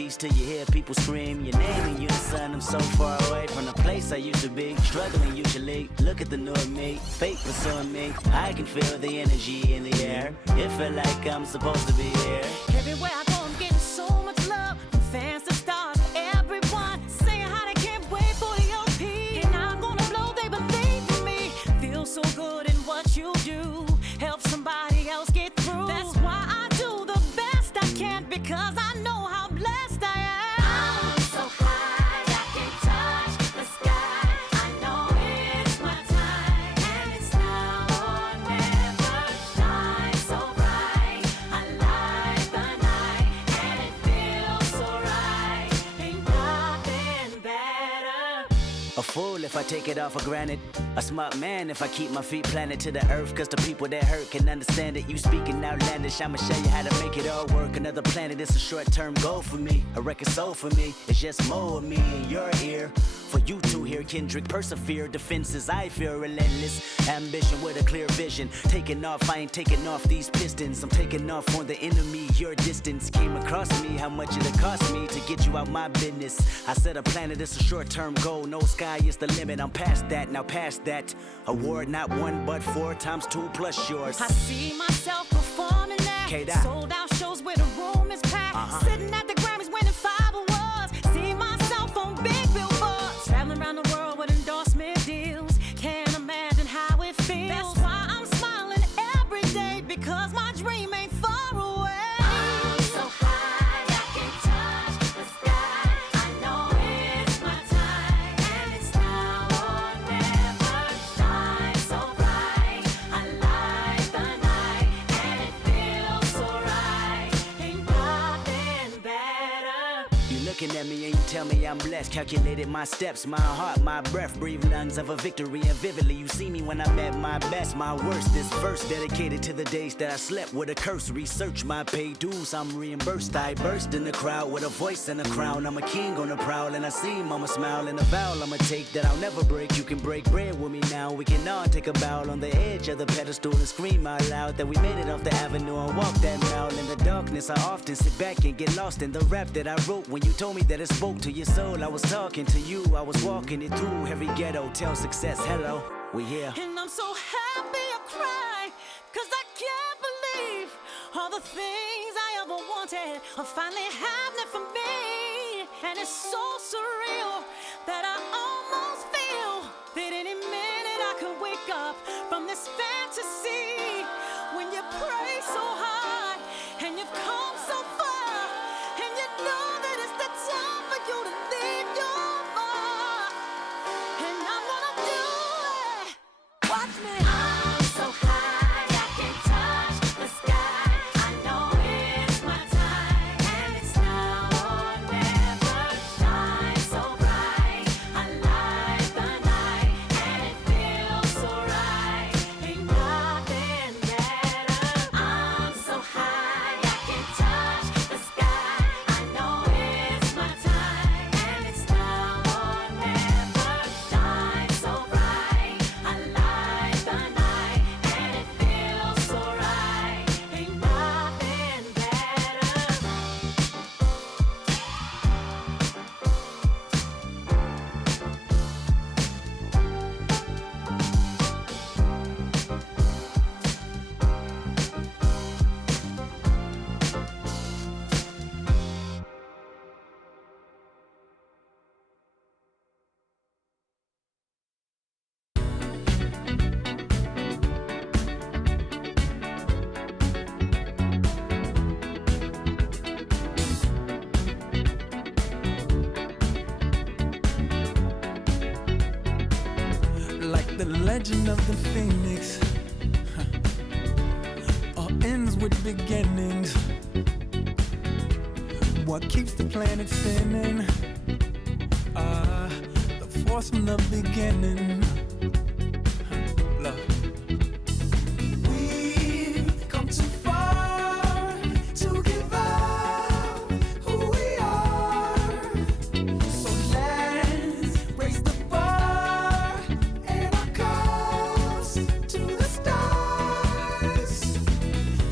peace till you hear people scream your name in unison. I'm so far away from the place I used to be, struggling usually. Look at the new me, fate pursuing me. I can feel the energy in the air. It feel like I'm supposed to be here. Everywhere I go, I'm getting so much love from fans to stars. Everyone saying how they can't wait for the OP. And I'm gonna blow, they believe in me. Feel so good in what you do. Help somebody else get through. That's why I do the best I can, because I know how blessed I am. I'm so high, I can touch the sky. I know it's my time, and it's now or never. Shine so bright, I light the night, and it feels so right. Ain't nothing better. A fool if I take it all for granted. A smart man if I keep my feet planted to the earth, cause the people that hurt can understand it. You speaking outlandish, I'ma show you how to make it all work. Another planet, it's a short-term goal for me. A record soul for me, it's just more of me in your ear. For you to hear Kendrick persevere, defenses I feel relentless. Ambition with a clear vision. Taking off, I ain't taking off these Pistons. I'm taking off on the enemy, your distance. Came across me, how much it'll cost me to get you out my business. I said a planet, it's a short-term goal. No sky is the limit, I'm past that, now past that. Award not 1 but 4 times 2 plus yours. I see myself performing that. Sold out shows where the room is packed. Sitting at the Grammys winning 5 awards. See myself on big billboards. Traveling around the world with endorsement deals. Can't imagine how it feels. That's why I'm smiling every day, because my dream ain't far away. I'm so high, I can touch the sky. I know it's my time, and it's now or never. Shine so bright, I light the night, and it feels so right. Ain't nothing better. You looking at me and you tell me I'm blessed. Calculated my steps, my heart, my breath. Breathe lungs of a victory, and vividly you see me when I'm at my best, my worst. This verse dedicated to the days that I slept with a curse. Research my paid dues, I'm reimbursed. I burst in the crowd with a voice and a crown. I'm a king on the prowl, and I see mama smile. And a vow I'ma take that I'll never break. You can break bread with me now. We can all take a bow on the edge of the pedestal and scream out loud that we made it off the avenue and walk that mile. In the darkness I often sit back and get lost in the rap that I wrote. When you told me that it spoke to your soul, I was talking to you. I was walking it through every ghetto. Tell success hello, we here. And I'm so happy I cry, cause I can't believe all the things I ever wanted are finally happening for me. And it's so surreal that I almost feel that any minute I could wake up from this fantasy. When you pray so hard and you've come so far, and you know that it's the time for you to leave your mark. And I'm gonna do it. Watch me. I'm so high, I can touch the sky. I know it's my time, and it's now or never. Shine so bright, I light the night, and it feels so right. Ain't nothing better. I'm so high, I can touch the sky. I know it's my time, and it's now or never. Shine so bright, I light the night, and it feels so right. Ain't nothing better. Like the legend of the phoenix, all ends with beginnings. What keeps the planet spinning? The force from the beginning. Love. We've come too far to give up who we are. So let's raise the bar and our cups to the stars.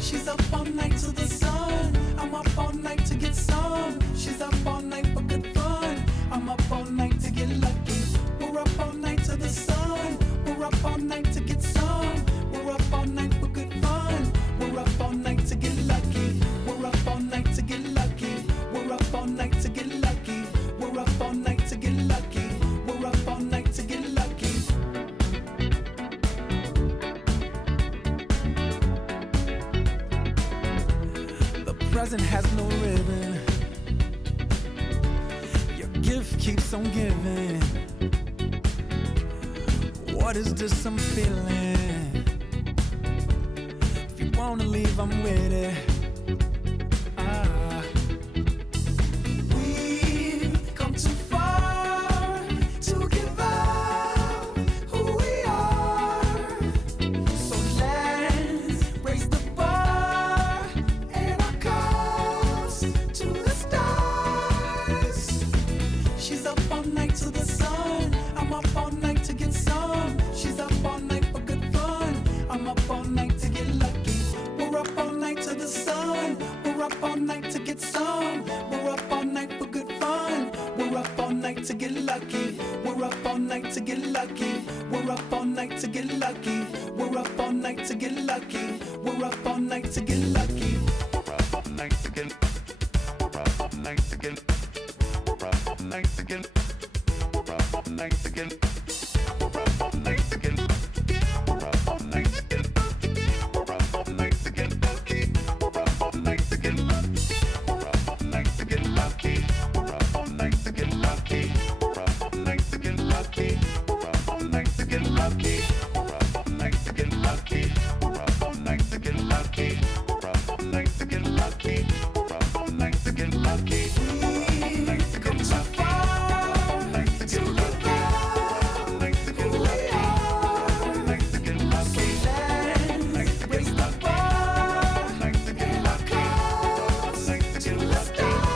She's up all night to the sun. I'm up all night to get some. She's up present has no ribbon. Your gift keeps on giving. What is this I'm feeling? If you wanna leave, I'm with it. We've come too far to give up who we are. So let's raise the bar and our cups to the stars. She's up all night to the sun. I'm up all night to get some. She's up all night for good fun. I'm up all night to get lucky. We're up all night to the sun. We're up all night to get some. We're up all night for good fun. We're up all night to get lucky. We're up all night to get lucky. We're up all night to get lucky. We're up all night to get lucky. We're up all night to get lucky. We're up all night to get. We're up all night to get. We're up all night to get. We're up all night to get. We're up all night to get. We're up all night to get. We're up all night to get lucky. We're up all night to get lucky. We're up all night to get lucky. We're up all night to get lucky. We're up all night to get lucky. We're up all night to get lucky. We're up all night to get lucky. We're up all night to get lucky. We're up all night to get lucky. We're up all night to get lucky. We've come too far to give up who we are. So let's raise the bar and our cups to the stars.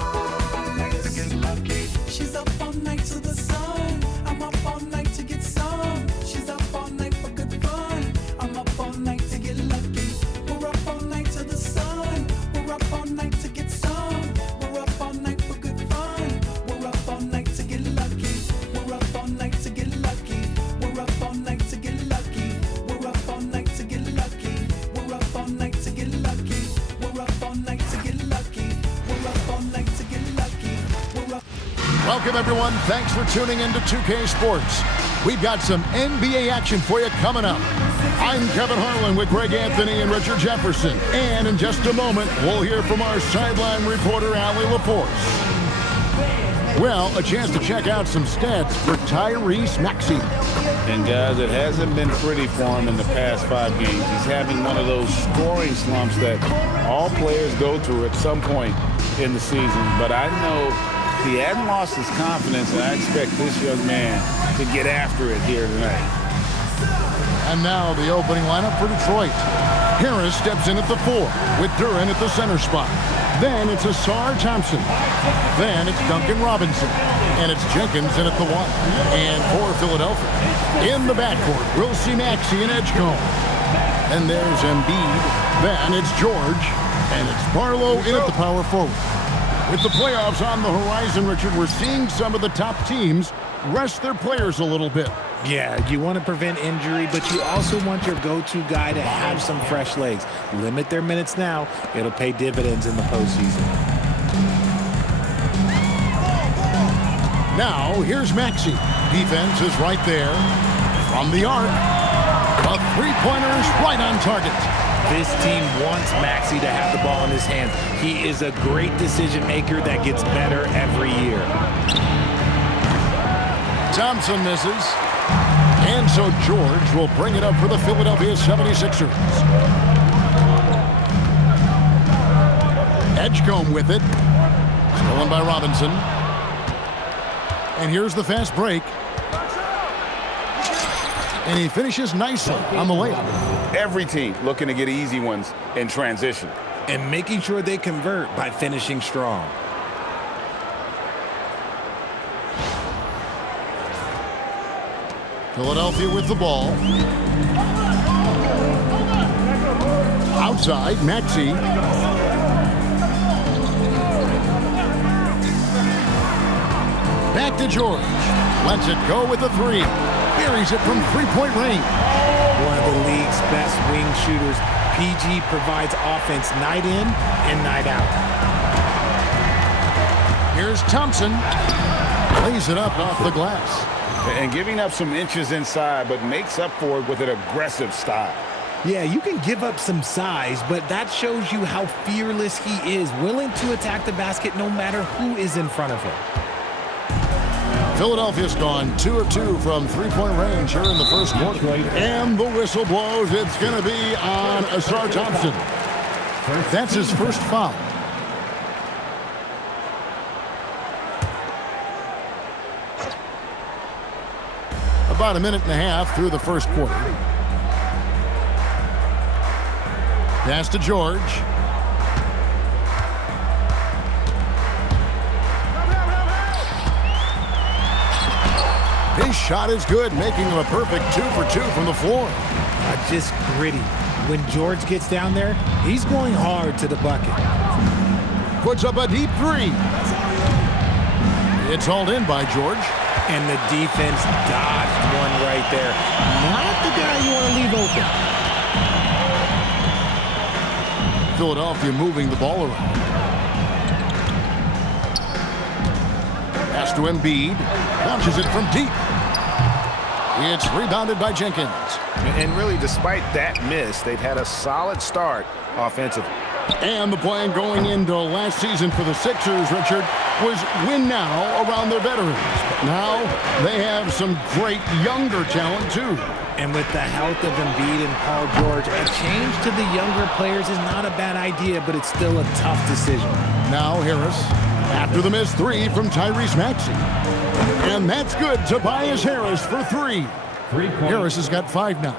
She's up all night to the sun. I'm up all night to get some. She's up all night for good fun. I'm up all night to get lucky. We're up all night to the sun. We're up all night to get some. We're up all night for good fun. We're up all night to get lucky. We're up all night to get lucky. We're up all night to get lucky. We're up all night to get lucky. We're up all night to get lucky. We're up all night to get lucky. We're up all night to get lucky. We're up. Welcome, everyone. Thanks for tuning in to 2K Sports. We've got some NBA action for you coming up. I'm Kevin Harlan with Greg Anthony and Richard Jefferson. And in just a moment, we'll hear from our sideline reporter, Allie LaForce. Well, a chance to check out some stats for Tyrese Maxey. And guys, it hasn't been pretty for him in the past 5 games. He's having one of those scoring slumps that all players go through at some point in the season. But I know he hadn't lost his confidence, and I expect this young man to get after it here tonight. And now the opening lineup for Detroit. Harris steps in at the 4, with Duran at the center spot. Then it's Asar Thompson. Then it's Duncan Robinson. And it's Jenkins in at the 1. And for Philadelphia, in the backcourt, we'll see Maxey and Edgecombe. And there's Embiid. Then it's George. And it's Barlow in at the power forward. With the playoffs on the horizon, Richard, we're seeing some of the top teams rest their players a little bit. Yeah, you want to prevent injury, but you also want your go-to guy to have some fresh legs. Limit their minutes now. It'll pay dividends in the postseason. Now, here's Maxey. Defense is right there. From the arc. A three-pointer's right on target. This team wants Maxey to have the ball in his hands. He is a great decision maker that gets better every year. Thompson misses. And so George will bring it up for the Philadelphia 76ers. Edgecombe with it. Stolen by Robinson. And here's the fast break. And he finishes nicely on the layup. Every team looking to get easy ones in transition. And making sure they convert by finishing strong. Philadelphia with the ball. Outside, Maxey. Back to George. Lets it go with a 3. Buries it from three-point range. One of the league's best wing shooters. PG provides offense night in and night out. Here's Thompson. Lays it up off the glass. And giving up some inches inside, but makes up for it with an aggressive style. Yeah, you can give up some size, but that shows you how fearless he is, willing to attack the basket no matter who is in front of him. Philadelphia's gone 2 of 2 from three-point range here in the first quarter. And the whistle blows. It's going to be on Asar Thompson. That's his first foul. About a minute and a half through the first quarter. Pass to George. His shot is good, making him a perfect 2 for 2 from the floor. Just gritty. When George gets down there, he's going hard to the bucket. Puts up a deep three. It's hauled in by George. And the defense dodged one right there. Not the guy you want to leave open. Philadelphia moving the ball around. Pass to Embiid. Launches it from deep. It's rebounded by Jenkins. And really, despite that miss, they've had a solid start offensively. And the plan going into last season for the Sixers, Richard, was win now around their veterans. But now they have some great younger talent, too. And with the health of Embiid and Paul George, a change to the younger players is not a bad idea, but it's still a tough decision. Now Harris, after the missed three from Tyrese Maxey. And that's good. Tobias Harris for three. Harris has got 5 now.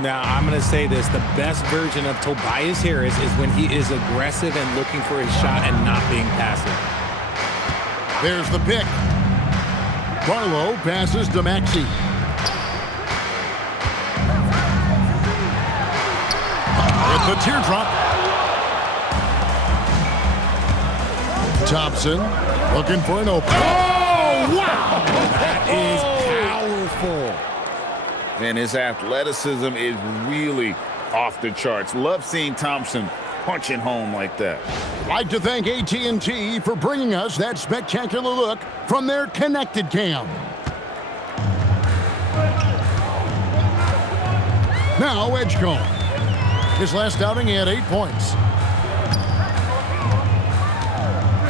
Now, I'm going to say this. The best version of Tobias Harris is when he is aggressive and looking for his shot and not being passive. There's the pick. Barlow passes to Maxey. With the teardrop. Thompson looking for an open. Oh, wow! That is powerful. And his athleticism is really off the charts. Love seeing Thompson punching home like that. Like to thank AT&T for bringing us that spectacular look from their connected cam. Now Edgecombe. His last outing, he had 8 points.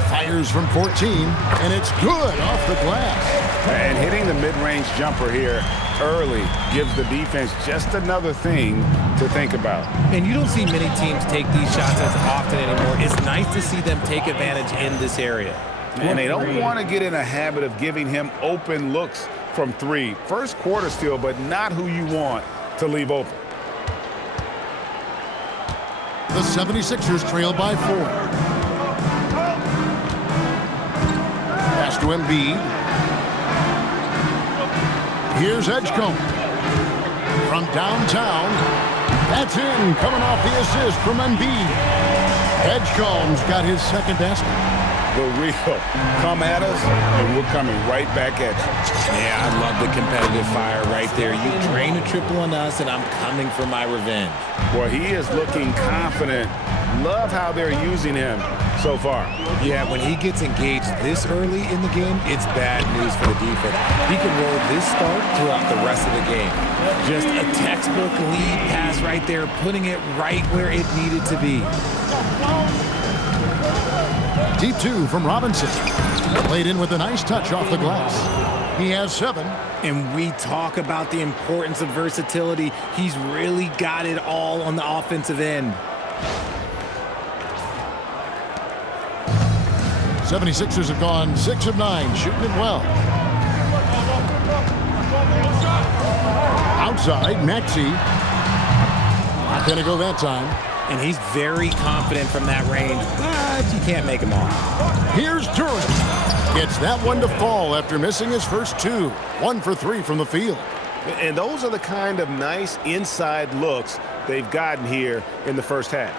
Fires from 14, and it's good off the glass. And hitting the mid-range jumper here early gives the defense just another thing to think about. And you don't see many teams take these shots as often anymore. It's nice to see them take advantage in this area. And they don't want to get in a habit of giving him open looks from 3. First quarter still, but not who you want to leave open. The 76ers trail by 4. Pass to Embiid. Here's Edgecombe. From downtown. That's in, coming off the assist from Embiid. Edgecombe's got his second basket. The real come at us, and we're coming right back at you. Yeah, I love the competitive fire right there. You drain a triple on us, and I'm coming for my revenge. Well, he is looking confident. Love how they're using him so far. Yeah, when he gets engaged this early in the game, it's bad news for the defense. He can roll this start throughout the rest of the game. Just a textbook lead pass right there, putting it right where it needed to be. Deep 2 from Robinson. Played in with a nice touch off the glass. He has 7. And we talk about the importance of versatility. He's really got it all on the offensive end. 76ers have gone 6 of 9, shooting it well. Outside, Maxey. Not going to go that time. And he's very confident from that range, but you can't make him all. Here's Duran. Gets that one to fall after missing his first 2. 1 for 3 from the field. And those are the kind of nice inside looks they've gotten here in the first half.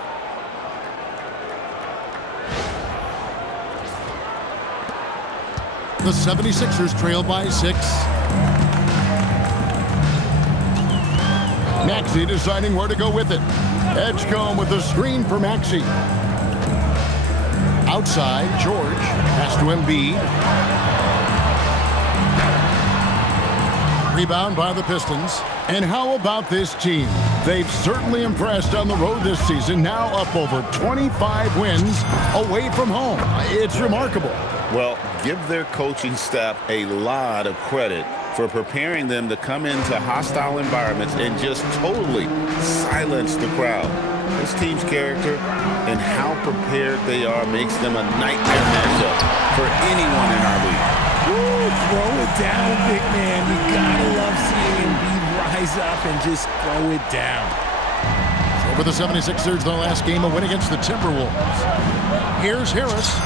The 76ers trail by 6. Maxey deciding where to go with it. Edgecombe with the screen for Maxey. Outside, George. Pass to Embiid. Rebound by the Pistons. And how about this team? They've certainly impressed on the road this season, now up over 25 wins away from home. It's remarkable. Well, give their coaching staff a lot of credit for preparing them to come into hostile environments and just totally silence the crowd. This team's character and how prepared they are makes them a nightmare matchup for anyone in our league. Woo, throw it down, big man. You gotta love seeing Embiid rise up and just throw it down. So for the 76ers, their last game, a win against the Timberwolves. Here's Harris,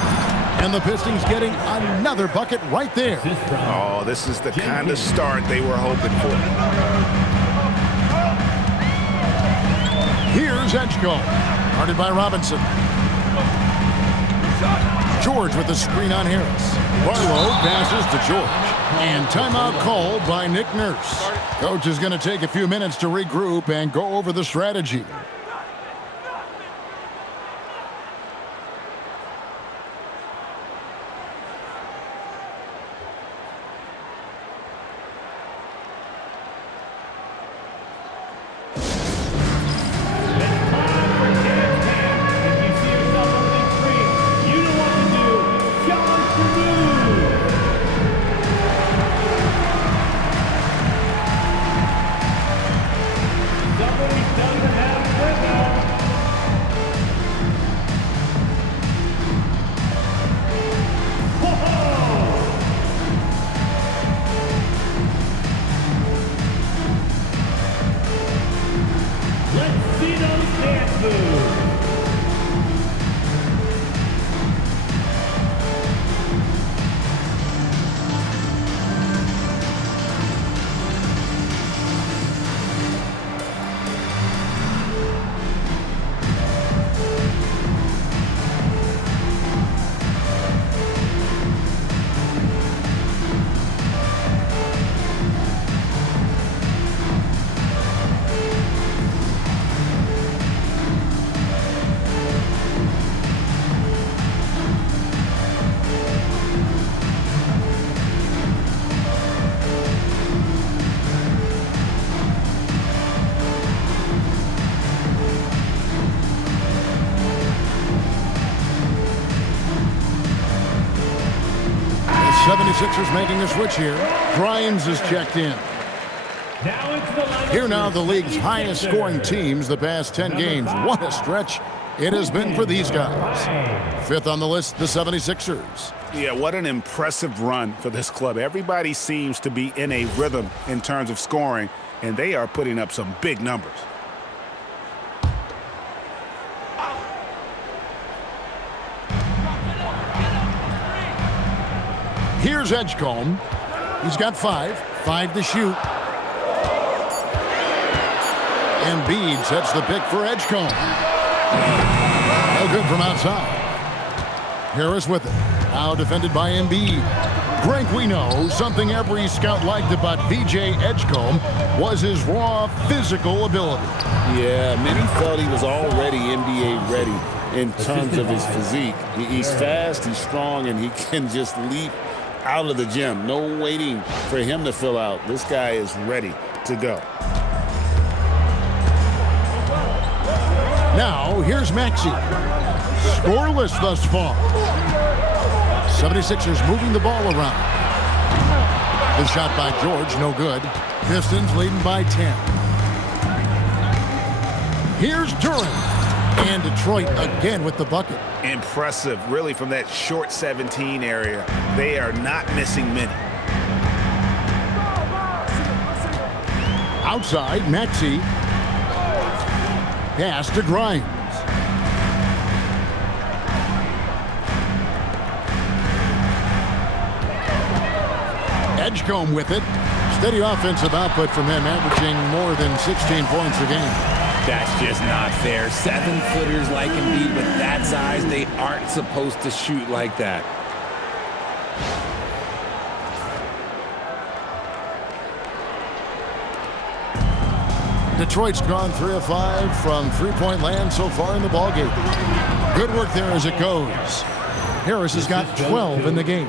and the Pistons getting another bucket right there. Oh, this is the kind of start they were hoping for. Here's Edgecombe, guarded by Robinson. George with the screen on Harris. Barlow passes to George. And timeout called by Nick Nurse. Coach is going to take a few minutes to regroup and go over the strategy. The 76ers making a switch here. Grimes is checked in. Here now, the league's highest scoring teams the past 10 games. What a stretch it has been for these guys. Fifth on the list, the 76ers. Yeah, what an impressive run for this club. Everybody seems to be in a rhythm in terms of scoring, and they are putting up some big numbers. Here's Edgecombe. He's got 5 to shoot. Embiid sets the pick for Edgecombe. No good from outside. Harris with it. Now defended by Embiid. Frank, we know something every scout liked about VJ Edgecombe was his raw physical ability. Yeah, many felt he was already NBA ready in terms of his physique. He's fast, he's strong, and he can just leap out of the gym. No waiting for him to fill out. This guy is ready to go. Now, here's Maxey. Scoreless thus far. 76ers moving the ball around. The shot by George, no good. Pistons leading by 10. Here's Durant. And Detroit again with the bucket. Impressive, really, from that short 17 area. They are not missing many. Outside, Maxey. Pass to Grimes. Edgecombe with it. Steady offensive output from him, averaging more than 16 points a game. That's just not fair. 7-footers like Embiid with that size, they aren't supposed to shoot like that. Detroit's gone 3 of 5 from three-point land so far in the ballgame. Good work there as it goes. Harris has got 12 in the game.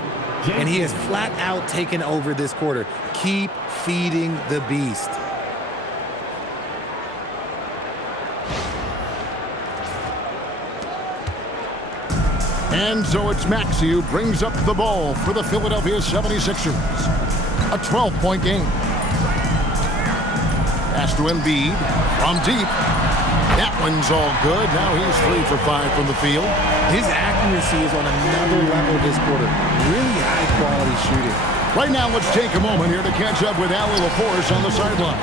And he has flat out taken over this quarter. Keep feeding the beast. And so it's Maxey who brings up the ball for the Philadelphia 76ers. A 12-point game. Pass to Embiid from deep. That one's all good. Now he's 3 for 5 from the field. His accuracy is on another level this quarter. Really high-quality shooting. Right now, let's take a moment here to catch up with Allie LaForce on the sideline.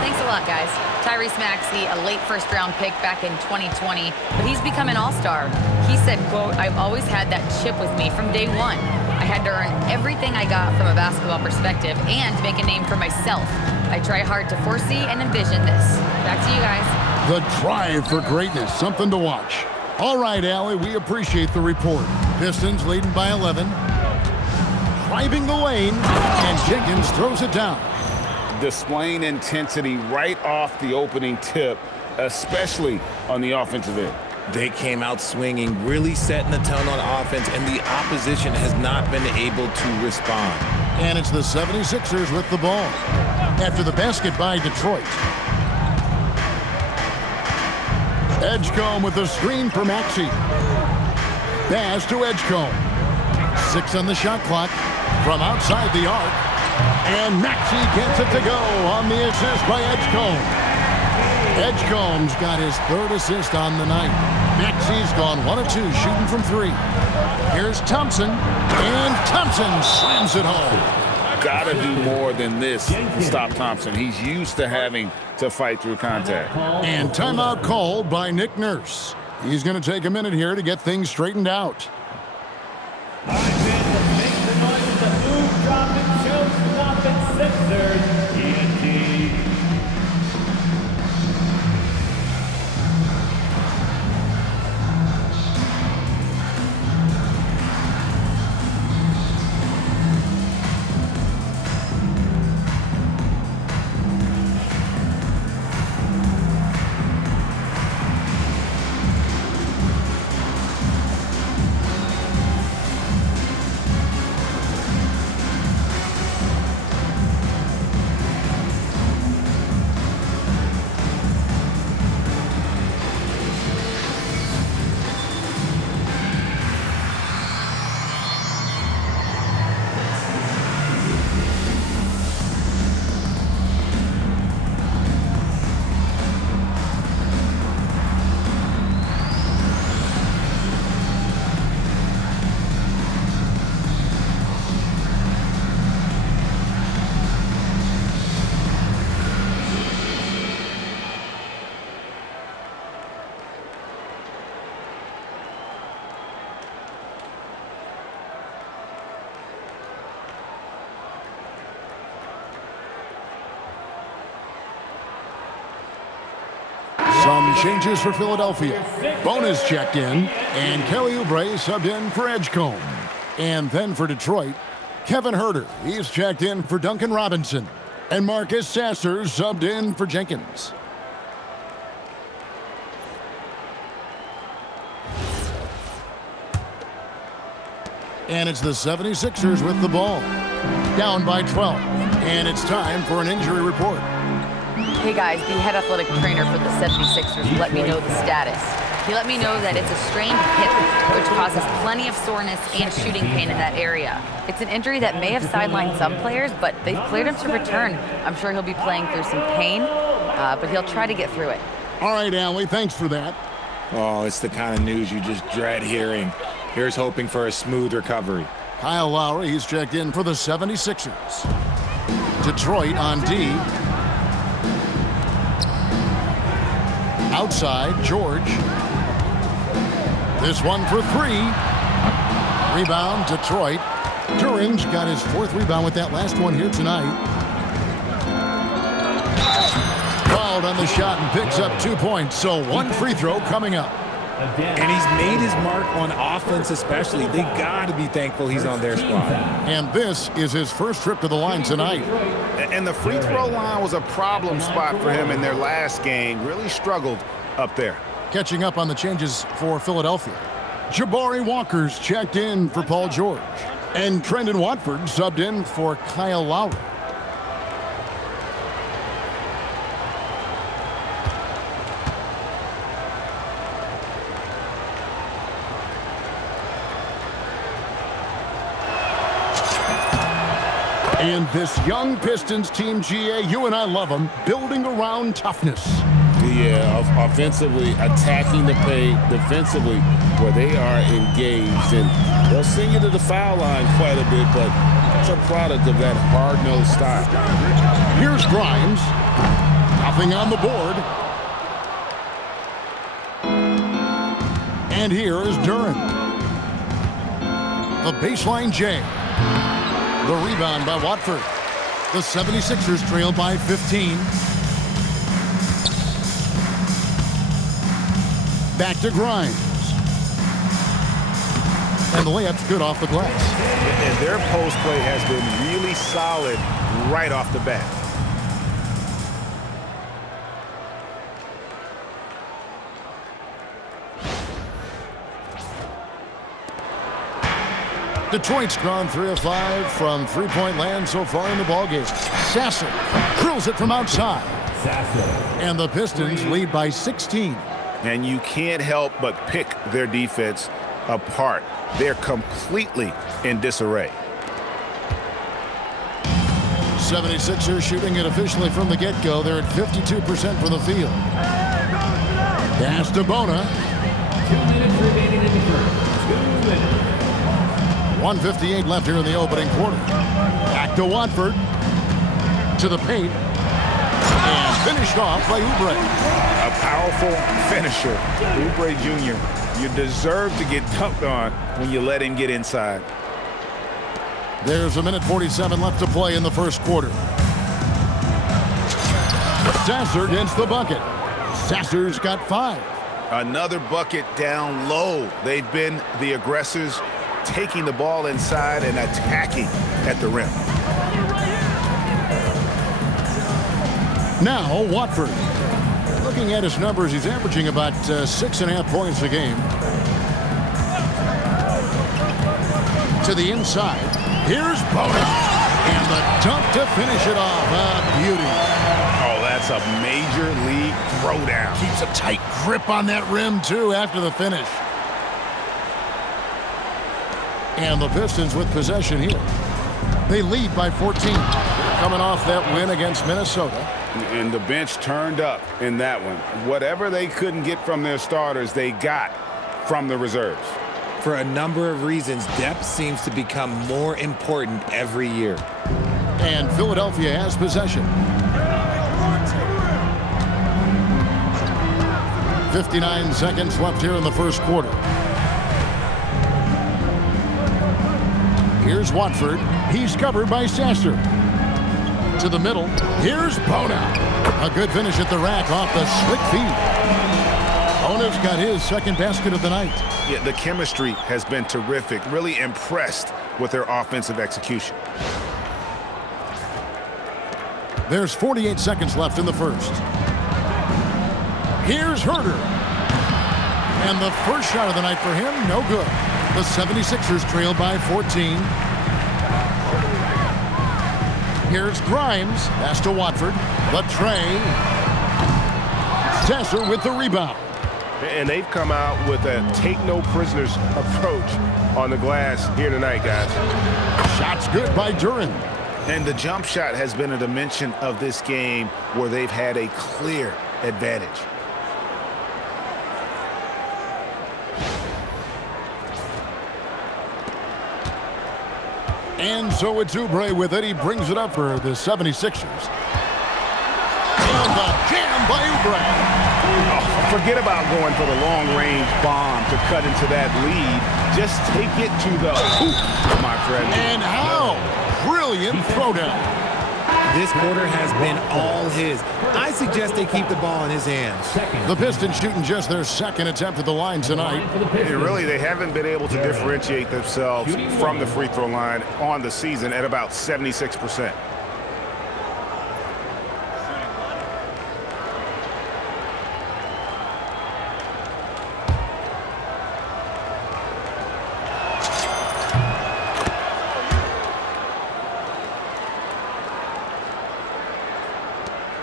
Thanks a lot, guys. Tyrese Maxey, a late first-round pick back in 2020, but he's become an all-star. He said, quote, "I've always had that chip with me from day one. I had to earn everything I got from a basketball perspective and make a name for myself. I try hard to foresee and envision this." Back to you guys. The drive for greatness, something to watch. All right, Allie, we appreciate the report. Pistons leading by 11. Driving the lane, and Jenkins throws it down. Displaying intensity right off the opening tip, especially on the offensive end. They came out swinging, really setting the tone on offense, and the opposition has not been able to respond. And it's the 76ers with the ball. After the basket by Detroit. Edgecombe with the screen for Maxey. Pass to Edgecombe. 6 on the shot clock from outside the arc. And Maxey gets it to go on the assist by Edgecombe. Edgecombe's got his 3rd assist on the night. Maxey's gone 1 of 2 shooting from 3. Here's Thompson, and Thompson slams it home. Gotta do more than this to stop Thompson. He's used to having to fight through contact. And timeout called by Nick Nurse. He's going to take a minute here to get things straightened out. Some changes for Philadelphia. Bonus checked in, and Kelly Oubre subbed in for Edgecombe. And then for Detroit, Kevin Huerter. He's checked in for Duncan Robinson. And Marcus Sasser subbed in for Jenkins. And it's the 76ers with the ball. Down by 12. And it's time for an injury report. Hey guys, the head athletic trainer for the 76ers let me know the status. He let me know that it's a strained hip, which causes plenty of soreness and shooting pain in that area. It's an injury that may have sidelined some players, but they've cleared him to return. I'm sure he'll be playing through some pain, but he'll try to get through it. All right, Allie, thanks for that. Oh, it's the kind of news you just dread hearing. Here's hoping for a smooth recovery. Kyle Lowry, he's checked in for the 76ers. Detroit on D. Outside, George. This one for 3. Rebound, Detroit. Duran's got his 4th rebound with that last one here tonight. Fouled on the shot and picks up 2 points, so 1 free throw coming up. And he's made his mark on offense especially. They got to be thankful he's on their squad. And this is his first trip to the line tonight. And the free throw line was a problem spot for him in their last game. Really struggled up there. Catching up on the changes for Philadelphia. Jabari Walker's checked in for Paul George. And Trendon Watford subbed in for Kyle Lowry. And this young Pistons team, GA, you and I love them, building around toughness. Yeah, offensively, attacking the paint, defensively, where they are engaged. And they'll send you to the foul line quite a bit, but it's a product of that hard-nosed style. Here's Grimes. Nothing on the board. And here is Duren. The baseline J. The rebound by Watford. The 76ers trail by 15. Back to Grimes. And the layup's good off the glass. And their post play has been really solid right off the bat. Detroit's gone 3 of 5 from three-point land so far in the ballgame. Sasser drills it from outside. And the Pistons lead by 16. And you can't help but pick their defense apart. They're completely in disarray. 76ers shooting it officially from the get-go. They're at 52% from the field. Pass to Bona. 2 minutes remaining in the first. 2 minutes. 1:58 left here in the opening quarter. Back to Watford. To the paint. And finished off by Oubre. A powerful finisher. Oubre Jr., you deserve to get dunked on when you let him get inside. There's 1:47 left to play in the first quarter. Sasser gets the bucket. Sasser's got 5. Another bucket down low. They've been the aggressors, taking the ball inside and attacking at the rim. Now Watford. Looking at his numbers, he's averaging about 6.5 points a game. To the inside. Here's Bona. And the dunk to finish it off. A beauty. Oh, that's a major league throwdown. Keeps a tight grip on that rim, too, after the finish. And the Pistons with possession here. They lead by 14. Coming off that win against Minnesota. And the bench turned up in that one. Whatever they couldn't get from their starters, they got from the reserves. For a number of reasons, depth seems to become more important every year. And Philadelphia has possession. 59 seconds left here in the first quarter. Here's Watford. He's covered by Sasser. To the middle. Here's Bona. A good finish at the rack off the slick feed. Bona's got his second basket of the night. Yeah, the chemistry has been terrific. Really impressed with their offensive execution. There's 48 seconds left in the first. Here's Herter. And the first shot of the night for him, no good. The 76ers trail by 14. Here's Grimes. Pass to Watford. The tray. Sasser with the rebound. And they've come out with a take-no-prisoners approach on the glass here tonight, guys. Shot's good by Duren. And the jump shot has been a dimension of this game where they've had a clear advantage. And so it's Oubre with it. He brings it up for the 76ers. And the jam by Oubre. Oh, forget about going for the long-range bomb to cut into that lead. Just take it to the hoop, my friend. And how? Brilliant throwdown. This quarter has been all his. I suggest they keep the ball in his hands. The Pistons shooting just their second attempt at the line tonight. Really, they haven't been able to differentiate themselves from the free throw line on the season at about 76%.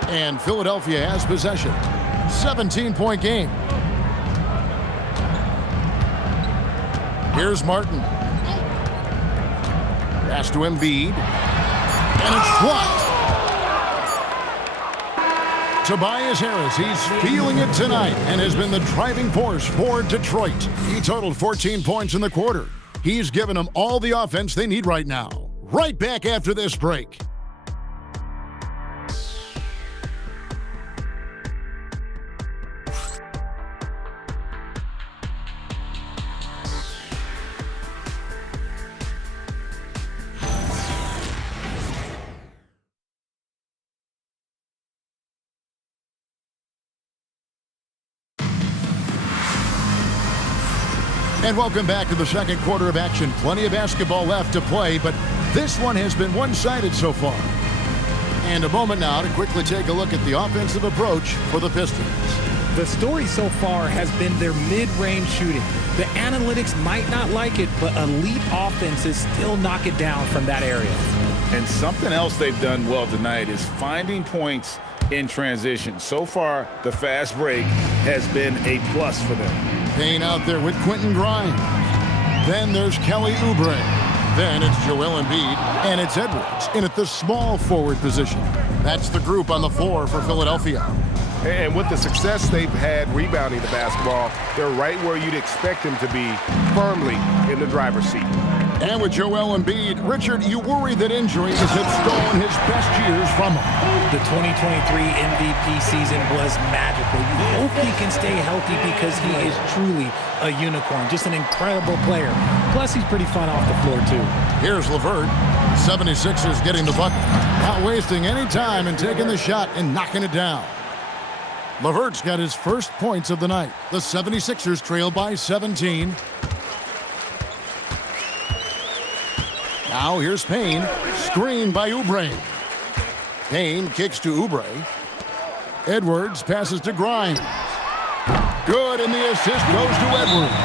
And Philadelphia has possession. 17-point game. Here's Martin. Pass to Embiid. And it's blocked. Tobias Harris, he's feeling it tonight and has been the driving force for Detroit. He totaled 14 points in the quarter. He's given them all the offense they need right now. Right back after this break. And welcome back to the second quarter of action. Plenty of basketball left to play, but this one has been one-sided so far. And a moment now to quickly take a look at the offensive approach for the Pistons. The story so far has been their mid-range shooting. The analytics might not like it, but elite offenses still knock it down from that area. And something else they've done well tonight is finding points in transition. So far, the fast break has been a plus for them. Payne out there with Quentin Grimes. Then there's Kelly Oubre. Then it's Joel Embiid, and it's Edwards in at the small forward position. That's the group on the floor for Philadelphia. And with the success they've had rebounding the basketball, they're right where you'd expect them to be, firmly in the driver's seat. And with Joel Embiid, Richard, you worry that injuries have stolen his best years from him. The 2023 MVP season was magical. You hope he can stay healthy because he is truly a unicorn, just an incredible player. Plus, he's pretty fun off the floor, too. Here's LeVert. 76ers getting the bucket. Not wasting any time and taking the shot and knocking it down. LeVert's got his first points of the night. The 76ers trail by 17. Now here's Payne, screened by Oubre. Payne kicks to Oubre. Edwards passes to Grimes. Good, and the assist goes to Edwards.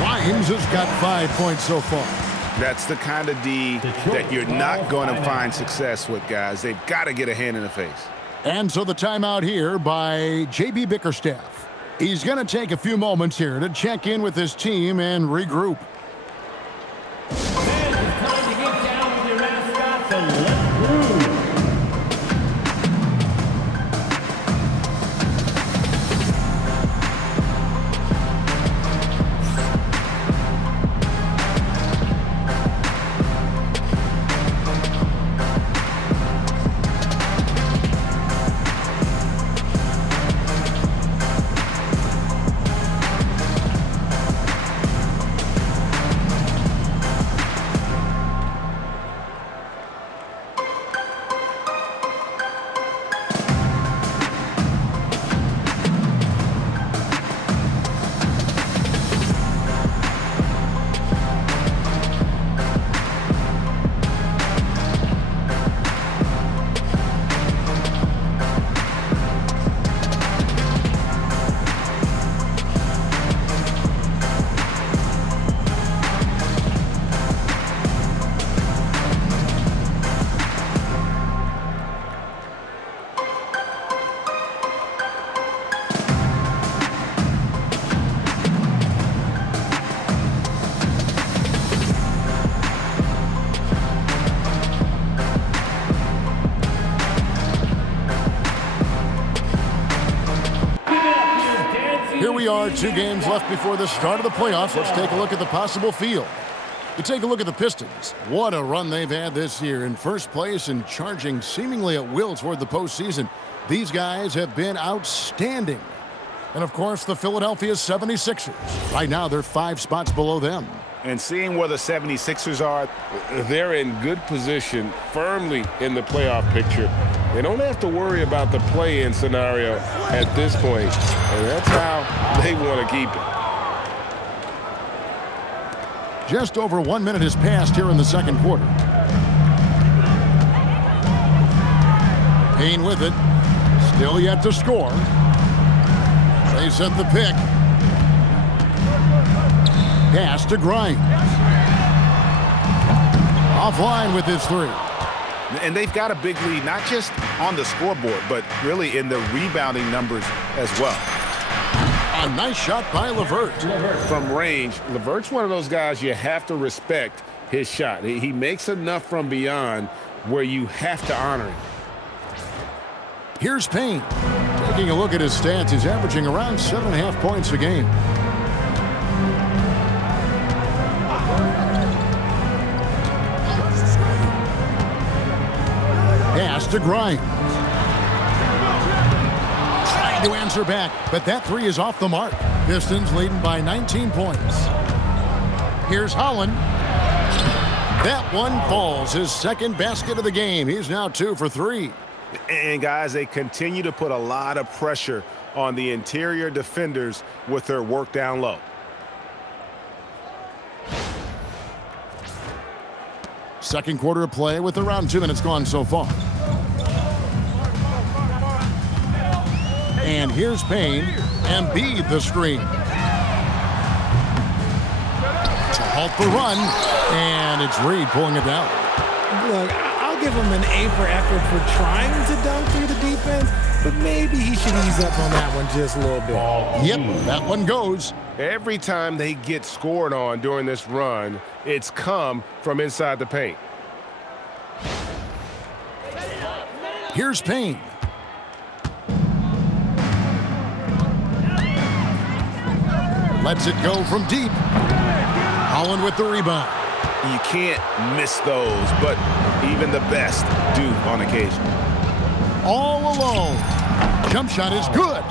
Grimes has got 5 points so far. That's the kind of D that you're not going to find success with, guys. They've got to get a hand in the face. And so the timeout here by J.B. Bickerstaff. He's going to take a few moments here to check in with his team and regroup. Here we are, 2 games left before the start of the playoffs. Let's take a look at the possible field. You take a look at the Pistons. What a run they've had this year. In first place and charging seemingly at will toward the postseason. These guys have been outstanding. And, of course, the Philadelphia 76ers. Right now, they're 5 spots below them. And seeing where the 76ers are, They're in good position, firmly in the playoff picture. They don't have to worry about the play-in scenario at this point, and that's how they want to keep it. Just over 1 minute has passed here in the second quarter. Payne with it. Still yet to score. They set the pick. Pass to Grimes. Offline with his 3. and they've got a big lead, not just on the scoreboard, but really in the rebounding numbers as well. A nice shot by LeVert. From range, LeVert's one of those guys you have to respect his shot. He makes enough from beyond where you have to honor it. Here's Payne. Taking a look at his stats, he's averaging around 7.5 points a game. Pass to Grimes. Trying to answer back, but that three is off the mark. Pistons leading by 19 points. Here's Holland. That one falls, his second basket of the game. He's now 2 for 3. And guys, they continue to put a lot of pressure on the interior defenders with their work down low. Second quarter of play with around 2 minutes gone so far. And here's Payne. Embiid the screen. To halt the run. And it's Reed pulling it down. Look, I'll give him an A for effort for trying to dunk through the defense, but maybe he should ease up on that one just a little bit. Yep, that one goes. Every time they get scored on during this run, it's come from inside the paint. Here's Payne. Lets it go from deep. Holland with the rebound. You can't miss those, but even the best do on occasion. All alone. Jump shot is good.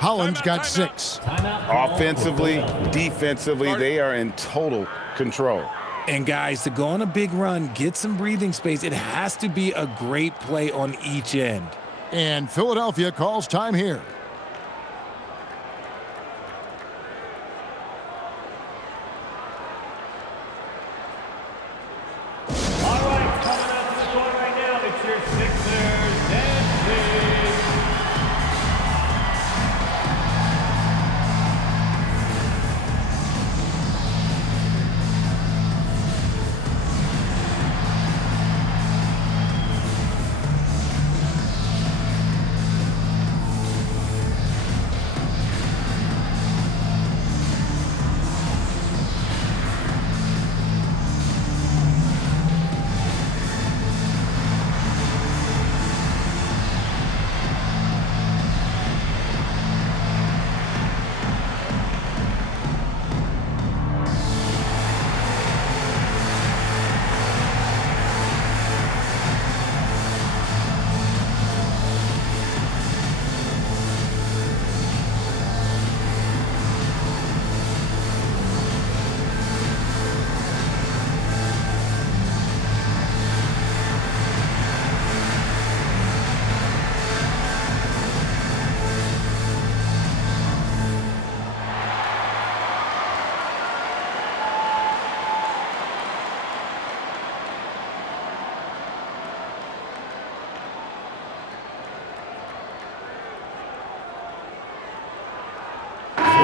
Holland's got 6. Offensively, defensively, they are in total control. And guys, to go on a big run, get some breathing space, it has to be a great play on each end. And Philadelphia calls time here.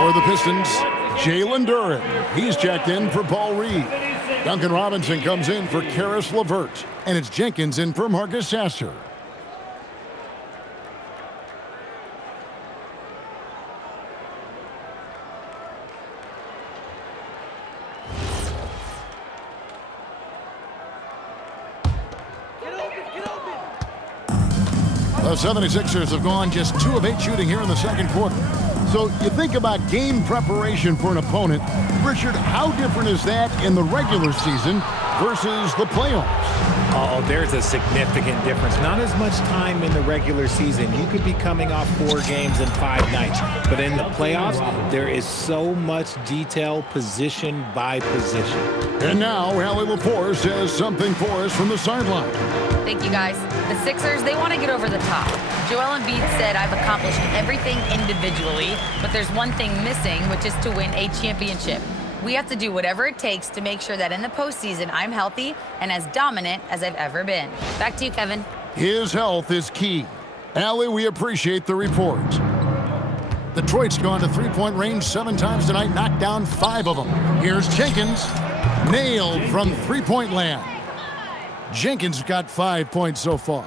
For the Pistons, Jalen Duren. He's checked in for Paul Reed. Duncan Robinson comes in for Karis LeVert. And it's Jenkins in for Marcus Sasser. The 76ers have gone just 2 of 8 shooting here in the second quarter. So you think about game preparation for an opponent. Richard, how different is that in the regular season versus the playoffs? Oh, there's a significant difference. Not as much time in the regular season. You could be coming off 4 games in 5 nights. But in the playoffs, there is so much detail position by position. And now, Allie Lepore says something for us from the sideline. Thank you, guys. The Sixers, they want to get over the top. Joel Embiid said, I've accomplished everything individually, but there's one thing missing, which is to win a championship. We have to do whatever it takes to make sure that in the postseason, I'm healthy and as dominant as I've ever been. Back to you, Kevin. His health is key. Allie, we appreciate the report. Detroit's gone to three-point range 7 times tonight, knocked down 5 of them. Here's Jenkins, nailed from three-point land. Jenkins got 5 points so far.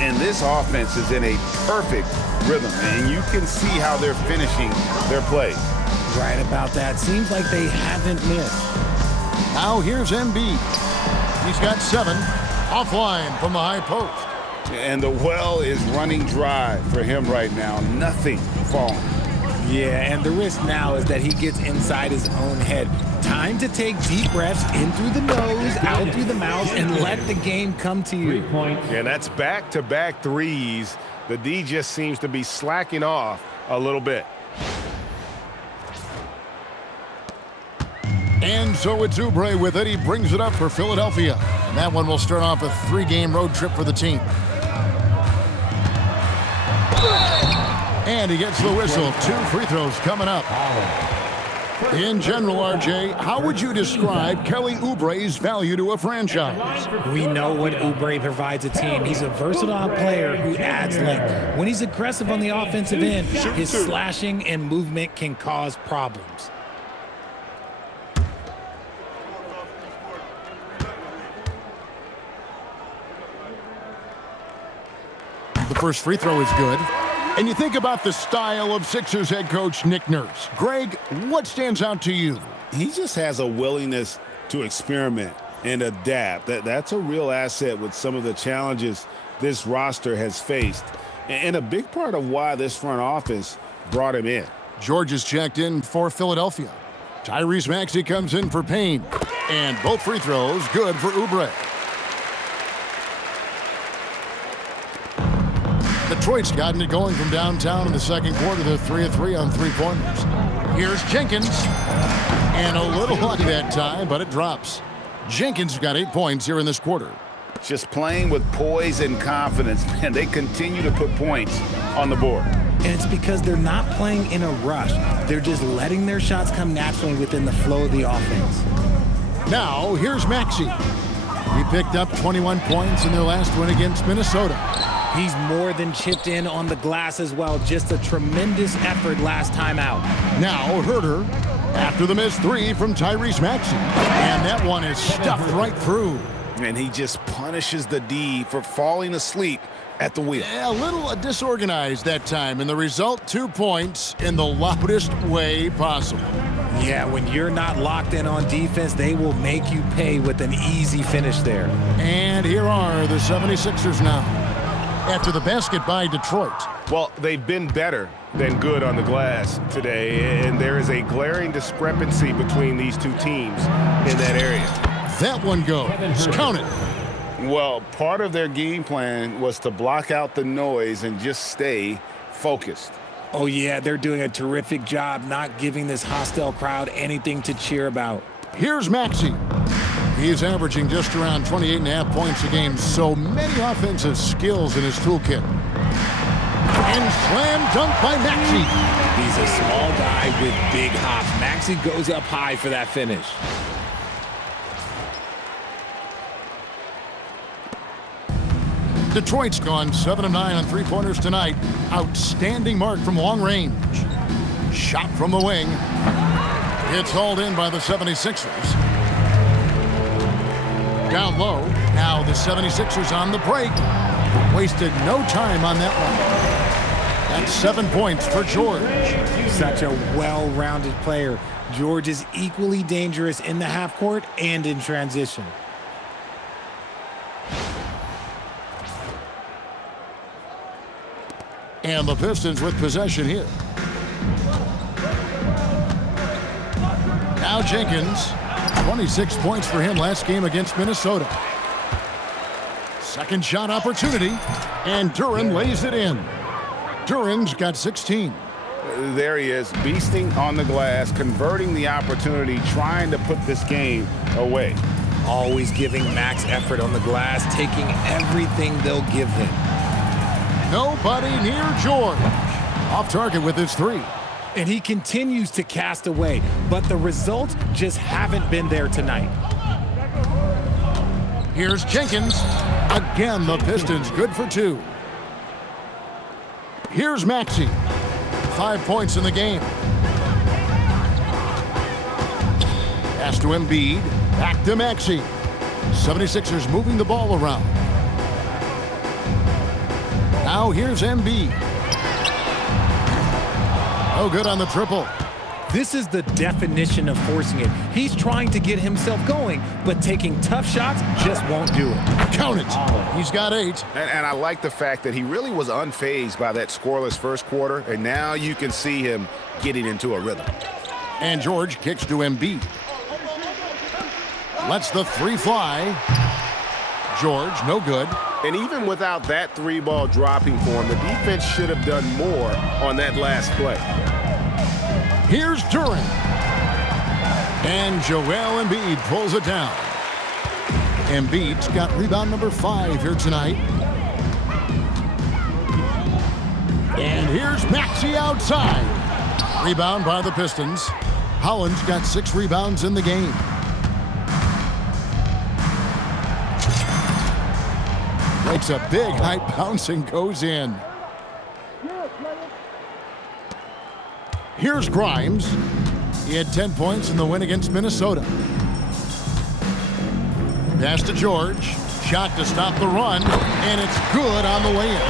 And this offense is in a perfect rhythm, and you can see how they're finishing their plays. Right about that. Seems like they haven't missed. Now here's Embiid. He's got 7. Offline from the high post. And the well is running dry for him right now. Nothing falling. Yeah, and the risk now is that he gets inside his own head. Time to take deep breaths in through the nose, out through the mouth, and let the game come to you. 3 points. And that's back-to-back threes. The D just seems to be slacking off a little bit. And so it's Oubre with it. He brings it up for Philadelphia. And that one will start off a 3-game road trip for the team. And he gets the whistle. 2 free throws coming up. In general, RJ, how would you describe Kelly Oubre's value to a franchise? We know what Oubre provides a team. He's a versatile player who adds length. When he's aggressive on the offensive end, his slashing and movement can cause problems. The first free throw is good. And you think about the style of Sixers head coach Nick Nurse. Greg, what stands out to you? He just has a willingness to experiment and adapt. That's a real asset with some of the challenges this roster has faced. And a big part of why this front office brought him in. George is checked in for Philadelphia. Tyrese Maxey comes in for Payne. And both free throws good for Oubre. Detroit's gotten it going from downtown in the second quarter. They're 3 of 3 on 3-pointers. Here's Jenkins. And a little lucky that time, but it drops. Jenkins got 8 points here in this quarter. Just playing with poise and confidence, man. They continue to put points on the board. And it's because they're not playing in a rush. They're just letting their shots come naturally within the flow of the offense. Now, here's Maxey. He picked up 21 points in their last win against Minnesota. He's more than chipped in on the glass as well. Just a tremendous effort last time out. Now, Herter, after the missed 3 from Tyrese Maxey. And that one is stuffed right through. And he just punishes the D for falling asleep at the wheel. A little disorganized that time, and the result, 2 points in the loudest way possible. Yeah, when you're not locked in on defense, they will make you pay with an easy finish there. And here are the 76ers now. After the basket by Detroit. Well, they've been better than good on the glass today, and there is a glaring discrepancy between these two teams in that area. That one goes. Count it. Well, part of their game plan was to block out the noise and just stay focused. Oh, yeah, they're doing a terrific job not giving this hostile crowd anything to cheer about. Here's Maxey. He's averaging just around 28.5 points a game. So many offensive skills in his toolkit. And slam dunk by Maxey. He's a small guy with big hops. Maxey goes up high for that finish. Detroit's gone 7 of 9 on 3-pointers tonight. Outstanding mark from long range. Shot from the wing. It's hauled in by the 76ers. Down low. Now the 76ers on the break. Wasted no time on that one. That's 7 points for George. Such a well-rounded player. George is equally dangerous in the half court and in transition. And the Pistons with possession here. Now Jenkins. 26 points for him last game against Minnesota. Second shot opportunity. And Duren lays it in. Duren's got 16. There he is, beasting on the glass, converting the opportunity, trying to put this game away. Always giving max effort on the glass, taking everything they'll give him. Nobody near George. Off target with his 3. And he continues to cast away, but the results just haven't been there tonight. Here's Jenkins. Again, the Pistons good for 2. Here's Maxey. 5 points in the game. Pass to Embiid. Back to Maxey. 76ers moving the ball around. Now here's Embiid. Oh, good on the triple. This is the definition of forcing it. He's trying to get himself going, but taking tough shots just won't do it. Count it. He's got 8. And I like the fact that he really was unfazed by that scoreless first quarter, and now you can see him getting into a rhythm. And George kicks to Embiid. Lets the 3 fly. George, no good. And even without that 3-ball dropping for him, the defense should have done more on that last play. Here's Durant. And Joel Embiid pulls it down. Embiid's got rebound number 5 here tonight. And here's Maxey outside. Rebound by the Pistons. Holland's got 6 rebounds in the game. Makes a big high bounce and goes in. Here's Grimes. He had 10 points in the win against Minnesota. Pass to George. Shot to stop the run, and it's good on the way in.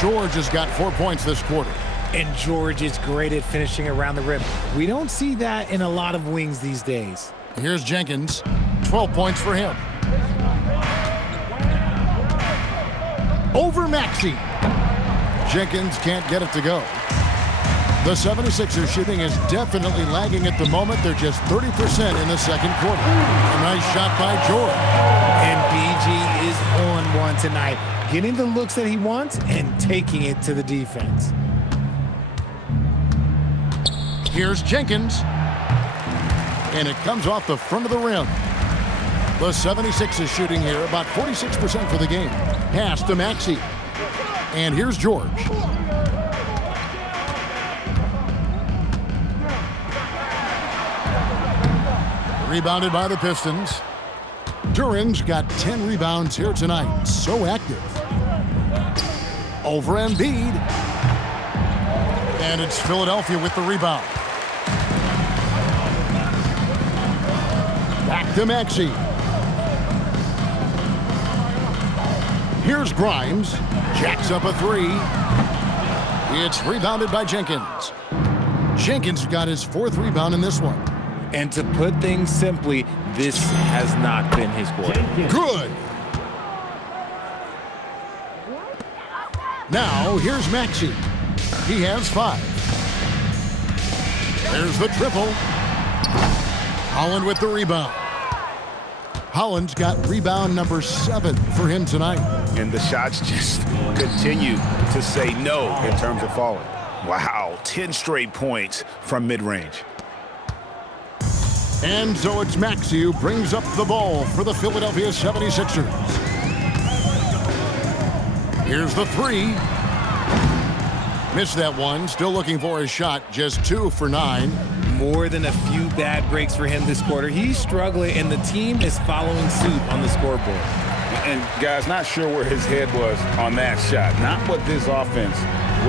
George has got 4 points this quarter. And George is great at finishing around the rim. We don't see that in a lot of wings these days. Here's Jenkins. 12 points for him. Over Maxey. Jenkins can't get it to go. The 76ers shooting is definitely lagging at the moment. They're just 30% in the second quarter. A nice shot by George. And BG is on one tonight, getting the looks that he wants and taking it to the defense. Here's Jenkins. And it comes off the front of the rim. The 76ers shooting here about 46% for the game. Pass to Maxey. And here's George. Rebounded by the Pistons. Durant's got 10 rebounds here tonight. So active. Over Embiid. And it's Philadelphia with the rebound. Back to Maxey. Here's Grimes. Jacks up a 3. It's rebounded by Jenkins. Jenkins got his 4th rebound in this one. And to put things simply, this has not been his quarter. Good. Now, here's Maxey. He has 5. There's the triple. Holland with the rebound. Holland's got rebound number 7 for him tonight. And the shots just continue to say no in terms of falling. Wow, 10 straight points from mid-range. And so it's Maxey who brings up the ball for the Philadelphia 76ers. Here's the 3. Missed that one. Still looking for his shot. Just 2 for 9. More than a few bad breaks for him this quarter. He's struggling, and the team is following suit on the scoreboard. And, guys, not sure where his head was on that shot. Not what this offense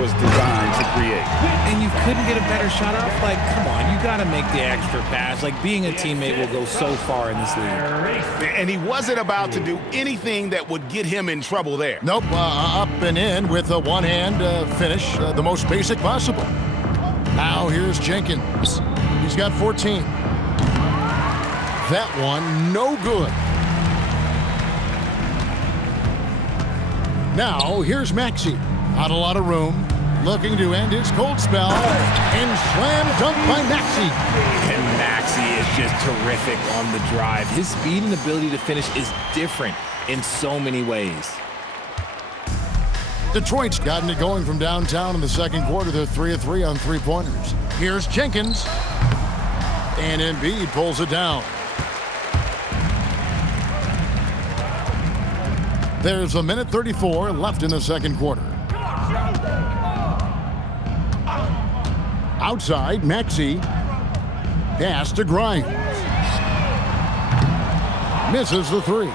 was designed to create. And you couldn't get a better shot off? Like, come on, you got to make the extra pass. Like, being a teammate will go so far in this league. And he wasn't about to do anything that would get him in trouble there. Nope, up and in with a one-hand finish, the most basic possible. Now here's Jenkins. He's got 14. That one, no good. Now here's Maxey. Not a lot of room. Looking to end his cold spell. And slam dunk by Maxey. And Maxey is just terrific on the drive. His speed and ability to finish is different in so many ways. Detroit's gotten it going from downtown in the second quarter. They're 3 of 3 on 3-pointers. Here's Jenkins. And Embiid pulls it down. There's 1:34 left in the second quarter. Outside, Maxey. Pass to Grimes. Misses the 3.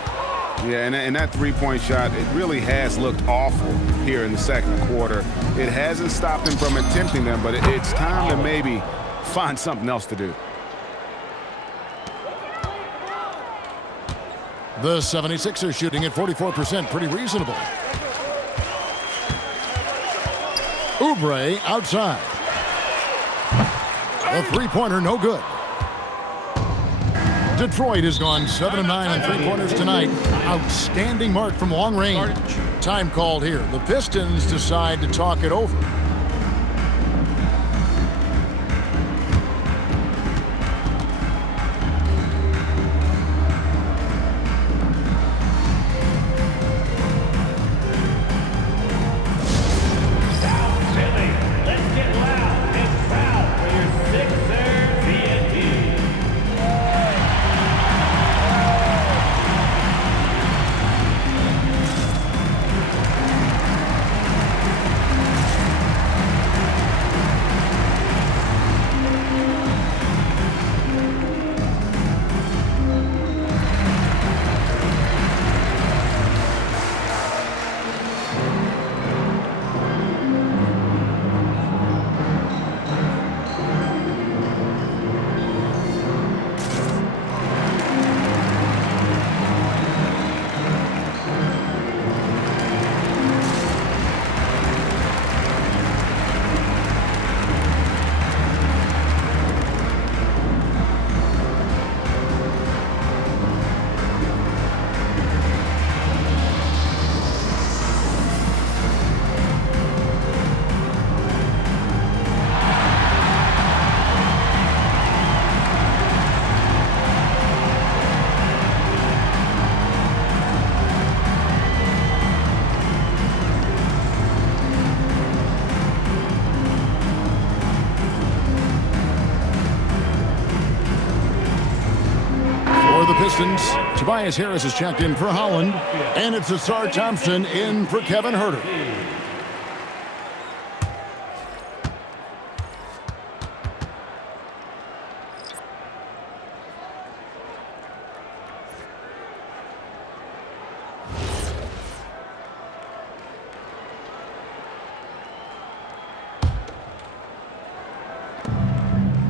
Yeah, and that three-point shot, it really has looked awful here in the second quarter. It hasn't stopped him from attempting them, but it's time to maybe find something else to do. The 76ers shooting at 44%, pretty reasonable. Oubre outside. A three-pointer, no good. Detroit has gone 7 of 9 on three-pointers tonight. Outstanding mark from long range. Time called here. The Pistons decide to talk it over. Pistons. Tobias Harris is checked in for Holland, and it's Asar Thompson in for Kevin Huerter.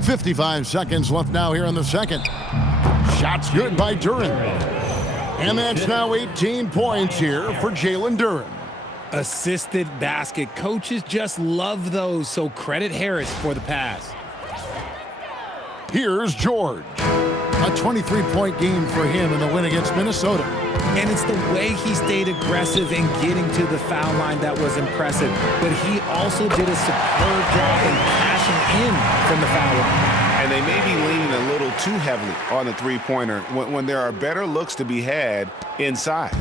.55 seconds left now here in the second. Shots good by Duren. And that's now 18 points here for Jalen Duren. Assisted basket. Coaches just love those, so credit Harris for the pass. Here's George. A 23-point game for him in the win against Minnesota. And it's the way he stayed aggressive in getting to the foul line that was impressive. But he also did a superb job in passing in from the foul line. And they may be leaning a little too heavily on the three-pointer when there are better looks to be had inside.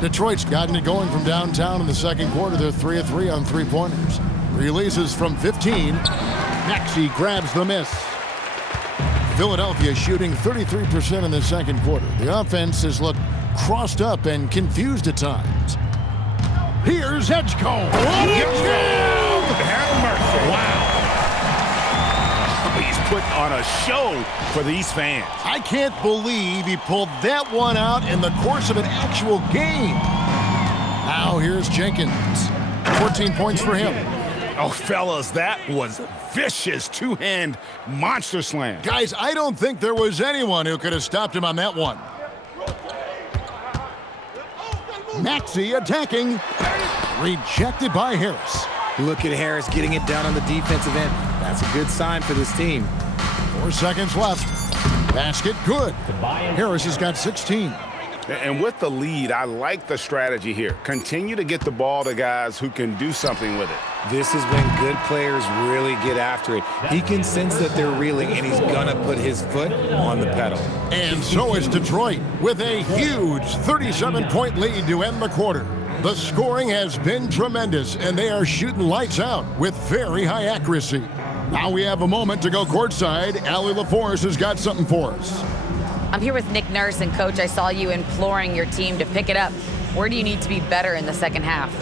Detroit's gotten it going from downtown in the second quarter. They're 3 of 3 on three-pointers. Releases from 15. Maxey grabs the miss. Philadelphia shooting 33% in the second quarter. The offense has looked crossed up and confused at times. Here's Edgecombe. What a jam! Have mercy. Wow. He's putting on a show for these fans. I can't believe he pulled that one out in the course of an actual game. Now here's Jenkins. 14 points for him. Oh, fellas, that was a vicious two-hand monster slam. Guys, I don't think there was anyone who could have stopped him on that one. Maxey attacking. Rejected by Harris. Look at Harris getting it done on the defensive end. That's a good sign for this team. 4 seconds left. Basket good. Harris has got 16. And with the lead, I like the strategy here. Continue to get the ball to guys who can do something with it. This is when good players really get after it. He can sense that they're reeling, and he's going to put his foot on the pedal. And so is Detroit with a huge 37-point lead to end the quarter. The scoring has been tremendous, and they are shooting lights out with very high accuracy. Now we have a moment to go courtside. Allie LaForce has got something for us. I'm here with Nick Nurse, and Coach, I saw you imploring your team to pick it up. Where do you need to be better in the second half?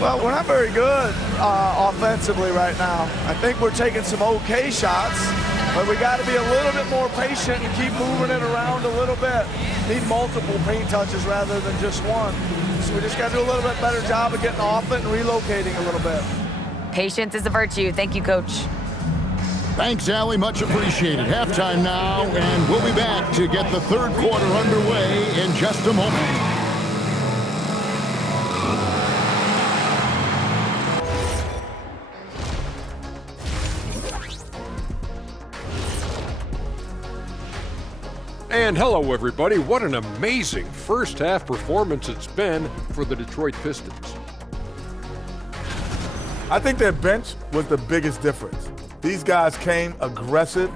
Well, we're not very good offensively right now. I think we're taking some okay shots, but we got to be a little bit more patient and keep moving it around a little bit. Need multiple paint touches rather than just one. So we just got to do a little bit better job of getting off it and relocating a little bit. Patience is a virtue. Thank you, Coach. Thanks, Allie. Much appreciated. Halftime now, and we'll be back to get the third quarter underway in just a moment. And hello, everybody. What an amazing first-half performance it's been for the Detroit Pistons. I think their bench was the biggest difference. These guys came aggressive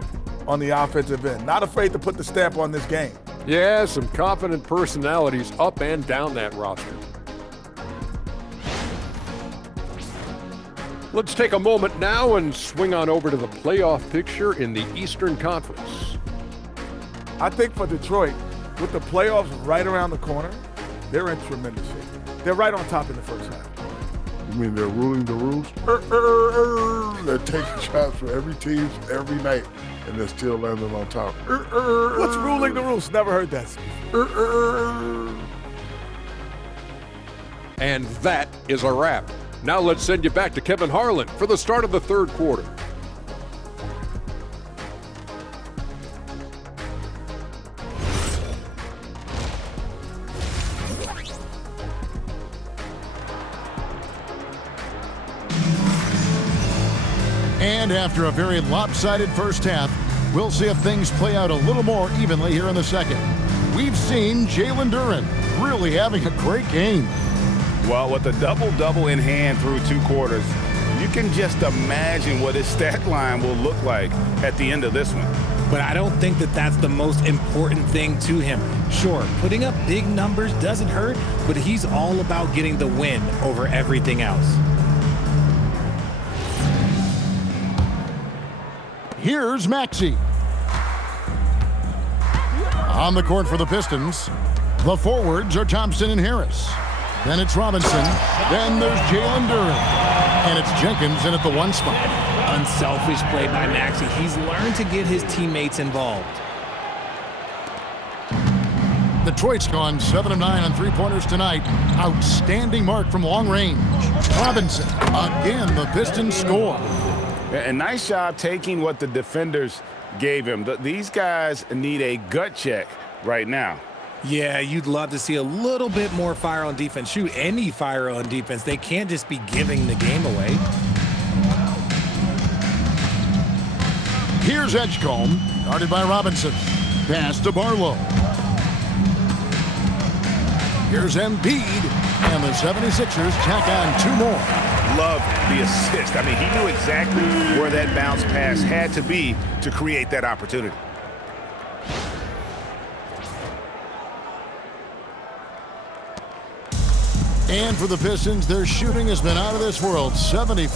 on the offensive end, not afraid to put the stamp on this game. Yeah, some confident personalities up and down that roster. Let's take a moment now and swing on over to the playoff picture in the Eastern Conference. I think for Detroit, with the playoffs right around the corner, they're in tremendous shape. They're right on top in the first half. You mean they're ruling the rules? They're taking shots for every team every night, and they're still landing on top. What's ruling the rules? Never heard that. And that is a wrap. Now let's send you back to Kevin Harlan for the start of the third quarter. And after a very lopsided first half, we'll see if things play out a little more evenly here in the second. We've seen Jalen Duren really having a great game. Well, with a double-double in hand through 2 quarters, you can just imagine what his stat line will look like at the end of this one. But I don't think that that's the most important thing to him. Sure, putting up big numbers doesn't hurt, but he's all about getting the win over everything else. Here's Maxey. On the court for the Pistons, the forwards are Thompson and Harris. Then it's Robinson. Then there's Jalen Duren. And it's Jenkins in at the 1 spot. Unselfish play by Maxey. He's learned to get his teammates involved. Detroit's gone 7 of 9 on 3-pointers tonight. Outstanding mark from long range. Robinson. Again, the Pistons score. A nice job taking what the defenders gave him. These guys need a gut check right now. Yeah, you'd love to see a little bit more fire on defense. Shoot, any fire on defense. They can't just be giving the game away. Here's Edgecombe, guarded by Robinson. Pass to Barlow. Here's Embiid, and the 76ers tack on 2 more. Love the assist. I mean, he knew exactly where that bounce pass had to be to create that opportunity. And for the Pistons, their shooting has been out of this world. 74%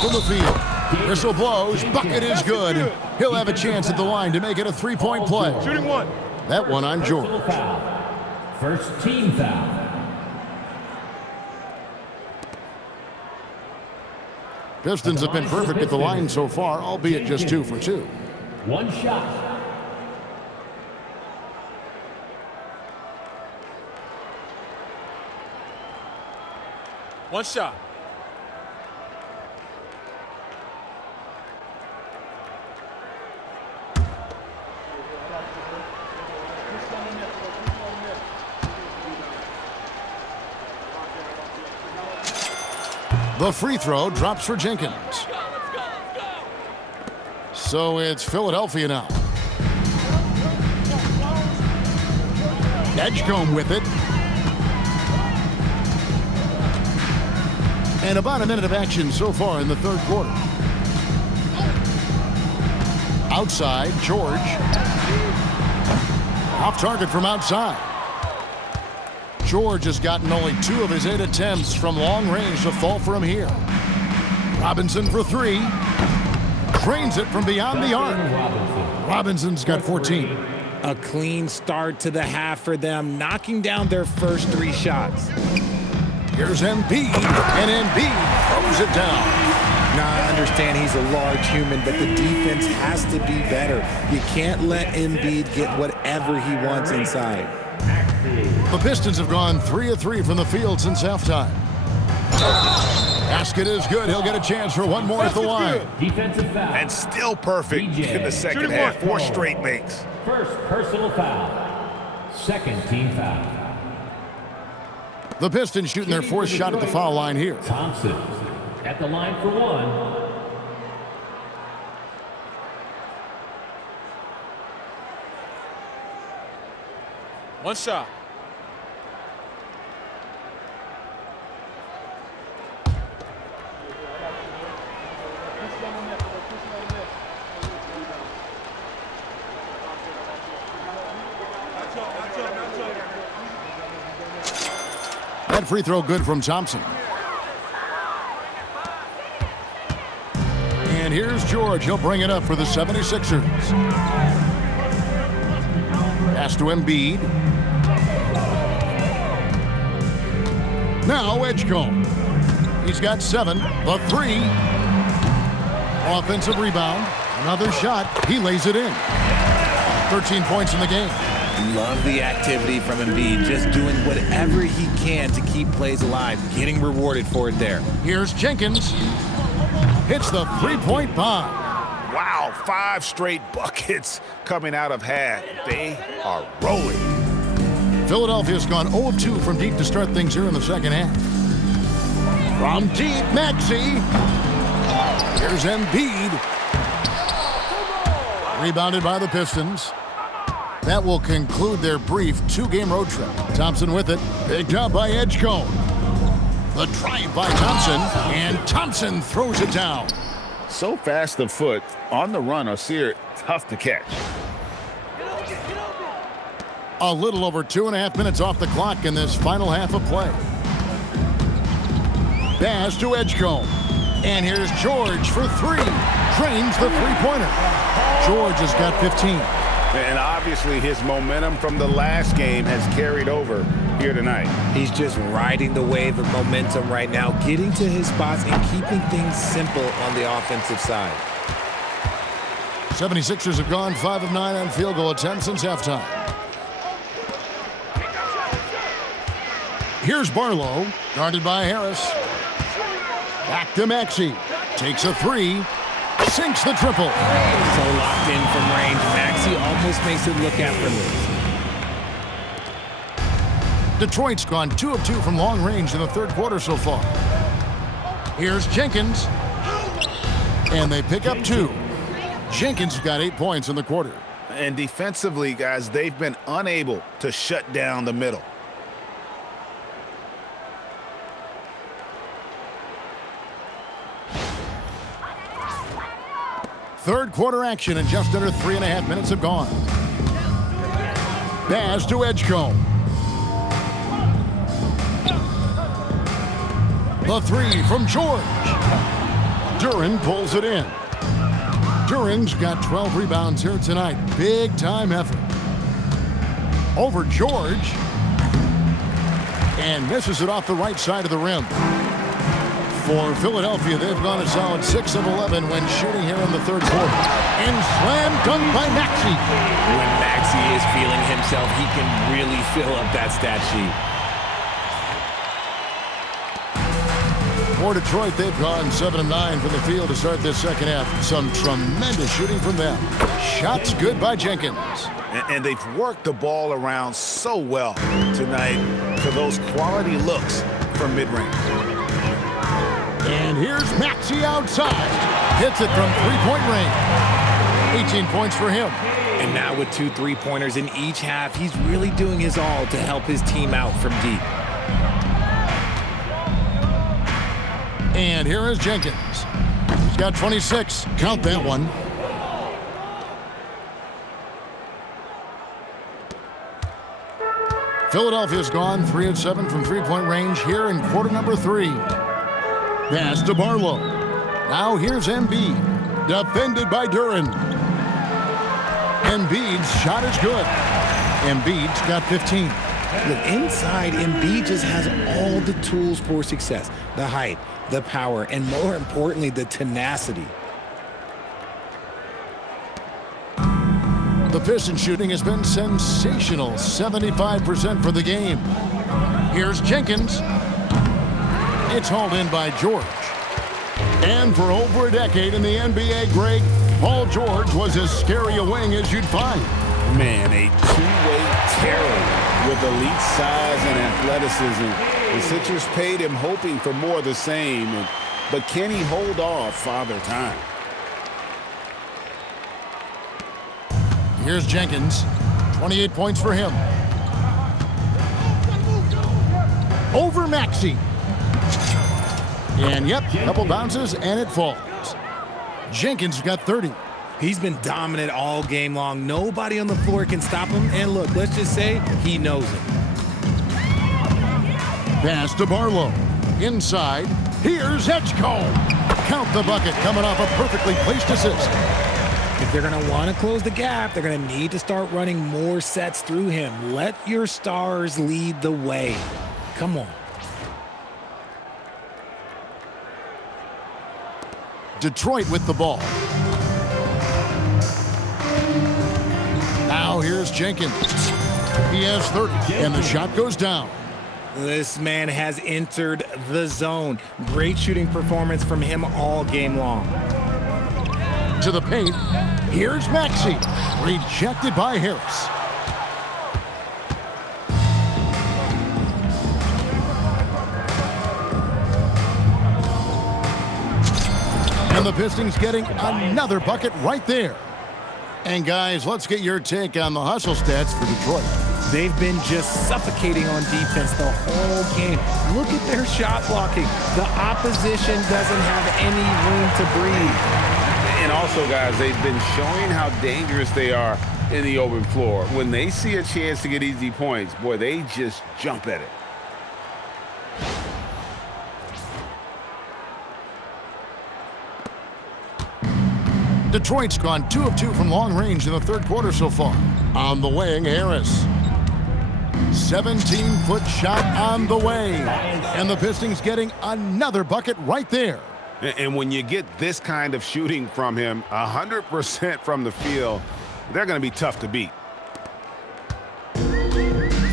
from the field. Whistle blows. Bucket is good. He'll have a chance at the line to make it a 3-point play. Shooting 1. That one on George. First team foul. Pistons have been perfect at the line so far, albeit just 2 for 2. 1 shot. One shot. The free throw drops for Jenkins. So it's Philadelphia now. Edgecombe with it. And about a minute of action so far in the third quarter. Outside, George. Off target from outside. George has gotten only 2 of his 8 attempts from long range to fall for him here. Robinson for 3. Drains it from beyond the arc. Robinson's got 14. A clean start to the half for them, knocking down their first 3 shots. Here's Embiid, and Embiid throws it down. Now, I understand he's a large human, but the defense has to be better. You can't let Embiid get whatever he wants inside. The Pistons have gone 3 of 3 from the field since halftime. Basket is good. He'll get a chance for 1 more at the line. Defensive foul. And still perfect in the second half. 4 straight makes. First personal foul. Second team foul. The Pistons shooting their 4th shot at the foul line here. Thompson at the line for 1. One shot. That free throw good from Thompson. And here's George. He'll bring it up for the 76ers. Pass to Embiid. Now Edgecombe. He's got 7. The 3. Offensive rebound. Another shot. He lays it in. 13 points in the game. Love the activity from Embiid, just doing whatever he can to keep plays alive, getting rewarded for it there. Here's Jenkins. Hits the three-point bomb. Wow, 5 straight buckets coming out of half. They are rolling. Philadelphia's gone 0 of 2 from deep to start things here in the second half. From deep, Maxey. Here's Embiid. Rebounded by the Pistons. That will conclude their brief 2-game road trip. Thompson with it. Picked up by Edgecombe. The drive by Thompson. And Thompson throws it down. So fast of foot, on the run or Sear, tough to catch. A little over 2.5 minutes off the clock in this final half of play. Pass to Edgecombe. And here's George for 3. Drains the three-pointer. George has got 15. And obviously his momentum from the last game has carried over here tonight. He's just riding the wave of momentum right now, getting to his spots and keeping things simple on the offensive side. 76ers have gone 5 of 9 on field goal attempts since halftime. Here's Barlow, guarded by Harris. Back to Maxey. Takes a 3. Sinks the triple. So locked in from range. Maxey almost makes it look effortless. Detroit's gone 2 of 2 from long range in the third quarter so far. Here's Jenkins. And they pick up 2. Jenkins got 8 points in the quarter. And defensively, guys, they've been unable to shut down the middle. Third quarter action and just under 3.5 minutes have gone. Pass to Edgecombe. The 3 from George. Duren pulls it in. Duren's got 12 rebounds here tonight. Big time effort. Over George. And misses it off the right side of the rim. For Philadelphia, they've gone a solid 6 of 11 when shooting here in the third quarter. And slam dunk by Maxey. When Maxey is feeling himself, he can really fill up that stat sheet. For Detroit, they've gone 7 of 9 from the field to start this second half. Some tremendous shooting from them. Shots good by Jenkins. And they've worked the ball around so well tonight to those quality looks from mid-range. And here's Maxey outside. Hits it from three-point range. 18 points for him. And now with 2 3-pointers in each half, he's really doing his all to help his team out from deep. And here is Jenkins. He's got 26. Count that one. Philadelphia's gone 3 of 7 from three-point range here in quarter number 3. Pass to Barlow. Now here's Embiid. Defended by Duren. Embiid's shot is good. Embiid's got 15. Look, inside, Embiid just has all the tools for success. The height, the power, and more importantly, the tenacity. The Pistons shooting has been sensational. 75% for the game. Here's Jenkins. It's hauled in by George. And for over a decade in the NBA, Greg, Paul George was as scary a wing as you'd find. Man, a two-way terror with elite size and athleticism. The Sixers paid him hoping for more of the same, but can he hold off Father Time? Here's Jenkins. 28 points for him. Over Maxey. And yep, couple bounces and it falls. Jenkins got 30. He's been dominant all game long. Nobody on the floor can stop him. And look, let's just say he knows it. Pass to Barlow. Inside. Here's Edgecombe. Count the bucket coming off a perfectly placed assist. If they're going to want to close the gap, they're going to need to start running more sets through him. Let your stars lead the way. Come on. Detroit with the ball. Now here's Jenkins. He has 30, and the shot goes down. This man has entered the zone. Great shooting performance from him all game long. To the paint. Here's Maxey. Rejected by Harris. And the Pistons getting another bucket right there. And guys, let's get your take on the hustle stats for Detroit. They've been just suffocating on defense the whole game. Look at their shot blocking. The opposition doesn't have any room to breathe. And also, guys, they've been showing how dangerous they are in the open floor. When they see a chance to get easy points, boy, they just jump at it. Detroit's gone 2 of 2 from long range in the third quarter so far. On the wing, Harris. 17-foot shot on the way. And the Pistons getting another bucket right there. And when you get this kind of shooting from him, 100% from the field, they're going to be tough to beat.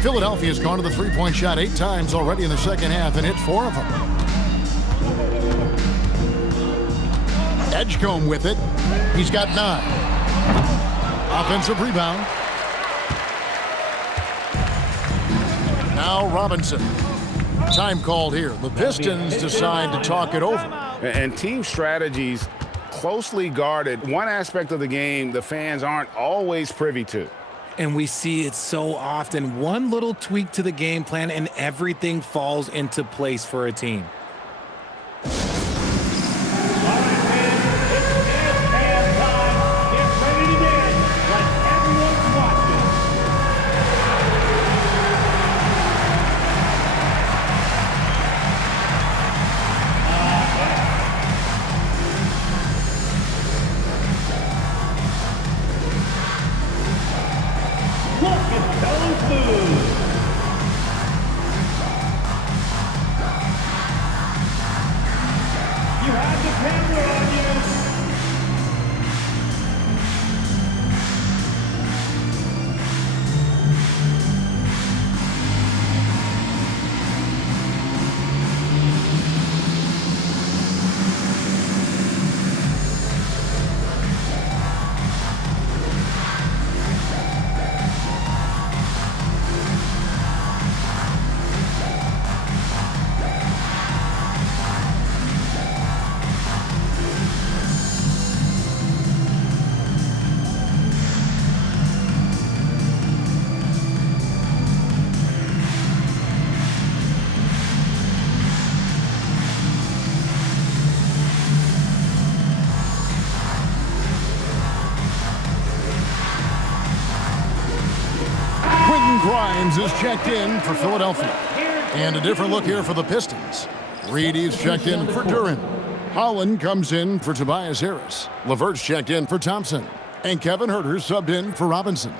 Philadelphia's gone to the three-point shot 8 times already in the second half and hit 4 of them. Edgecombe with it. He's got 9. Offensive rebound. Now Robinson. Time called here. The Pistons decide to talk it over. And team strategies closely guarded. One aspect of the game the fans aren't always privy to. And we see it so often. One little tweak to the game plan and everything falls into place for a team. Grimes is checked in for Philadelphia. And a different look here for the Pistons. Reedy's checked in for Duren. Holland comes in for Tobias Harris. LeVert's checked in for Thompson. And Kevin Huerter subbed in for Robinson.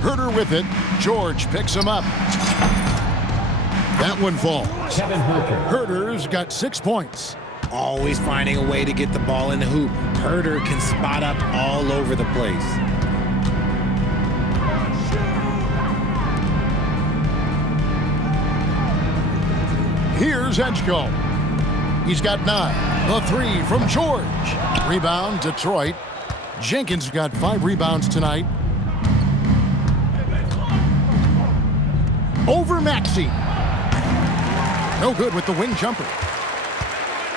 Huerter with it. George picks him up. That one falls. Kevin Huerter. Huerter's got 6 points. Always finding a way to get the ball in the hoop. Huerter can spot up all over the place. Here's Edgecombe. He's got 9. The 3 from George. Rebound, Detroit. Jenkins got 5 rebounds tonight. Over Maxey. No good with the wing jumper.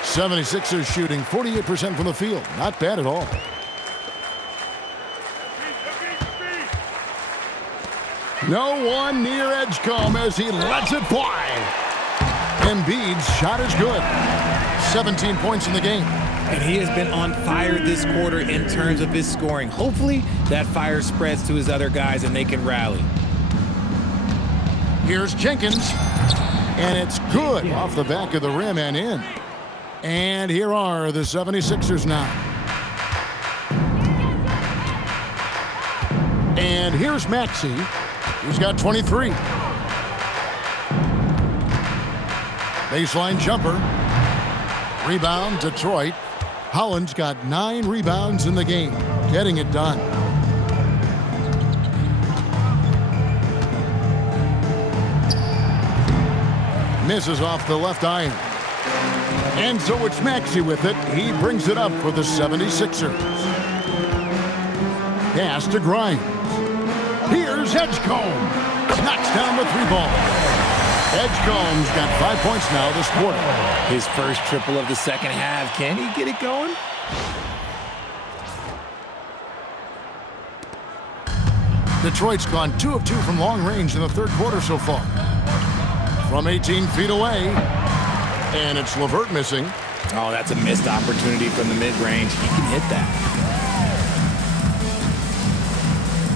76ers shooting 48% from the field. Not bad at all. No one near Edgecombe as he lets it fly. Embiid's shot is good. 17 points in the game. And he has been on fire this quarter in terms of his scoring. Hopefully that fire spreads to his other guys and they can rally. Here's Jenkins. And it's good off the back of the rim and in. And here are the 76ers now. And here's Maxey, who's got 23. Baseline jumper. Rebound, Detroit. Holland's got 9 rebounds in the game, getting it done. Misses off the left iron. And so it's Maxey with it. He brings it up for the 76ers. Pass to Grimes. Here's Edgecombe. Knocks down the 3-ball. Edgecombe's got 5 points now this quarter. His first triple of the second half. Can he get it going? Detroit's gone 2 of 2 from long range in the third quarter so far. From 18 feet away. And it's LeVert missing. Oh, that's a missed opportunity from the mid-range. He can hit that.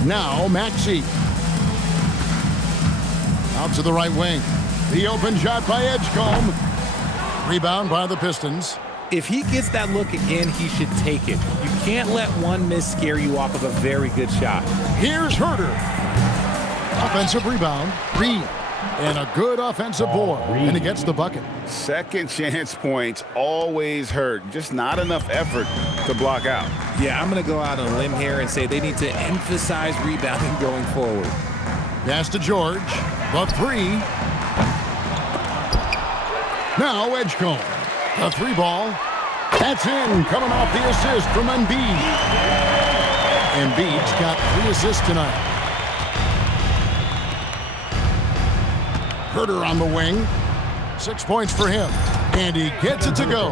Now Maxey. Out to the right wing. The open shot by Edgecombe. Rebound by the Pistons. If he gets that look again, he should take it. You can't let one miss scare you off of a very good shot. Here's Herter. Offensive rebound. Reed. And a good offensive board. And he gets the bucket. Second chance points always hurt. Just not enough effort to block out. Yeah, I'm going to go out on a limb here and say they need to emphasize rebounding going forward. Pass to George. The 3. Now Edgecombe. The 3-ball. That's in. Coming off the assist from Embiid. Embiid's got 3 assists tonight. Herter on the wing. 6 points for him. And he gets it to go.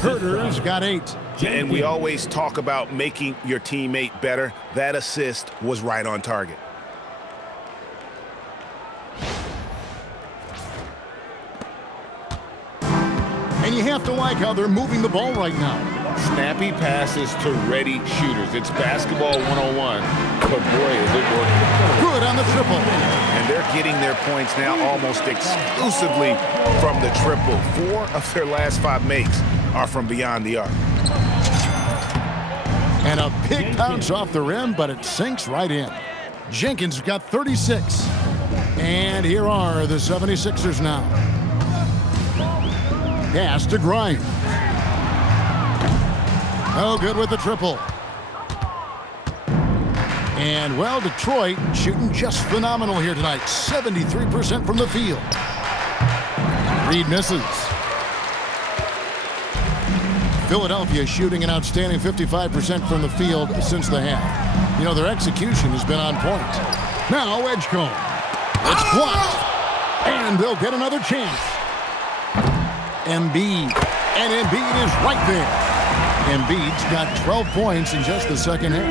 Herter's got 8. And we always talk about making your teammate better. That assist was right on target. And you have to like how they're moving the ball right now. Snappy passes to ready shooters. It's basketball 101, but boy, is it working. Good on the triple. And they're getting their points now almost exclusively from the triple. 4 of their last 5 makes are from beyond the arc. And a big bounce off the rim, but it sinks right in. Jenkins got 36. And here are the 76ers now. Pass to Grimes. No good with the triple. And, well, Detroit shooting just phenomenal here tonight. 73% from the field. Reed misses. Philadelphia shooting an outstanding 55% from the field since the half. You know, their execution has been on point. Now Edgecombe. It's blocked. And they'll get another chance. Embiid. And Embiid is right there. Embiid's got 12 points in just the second half.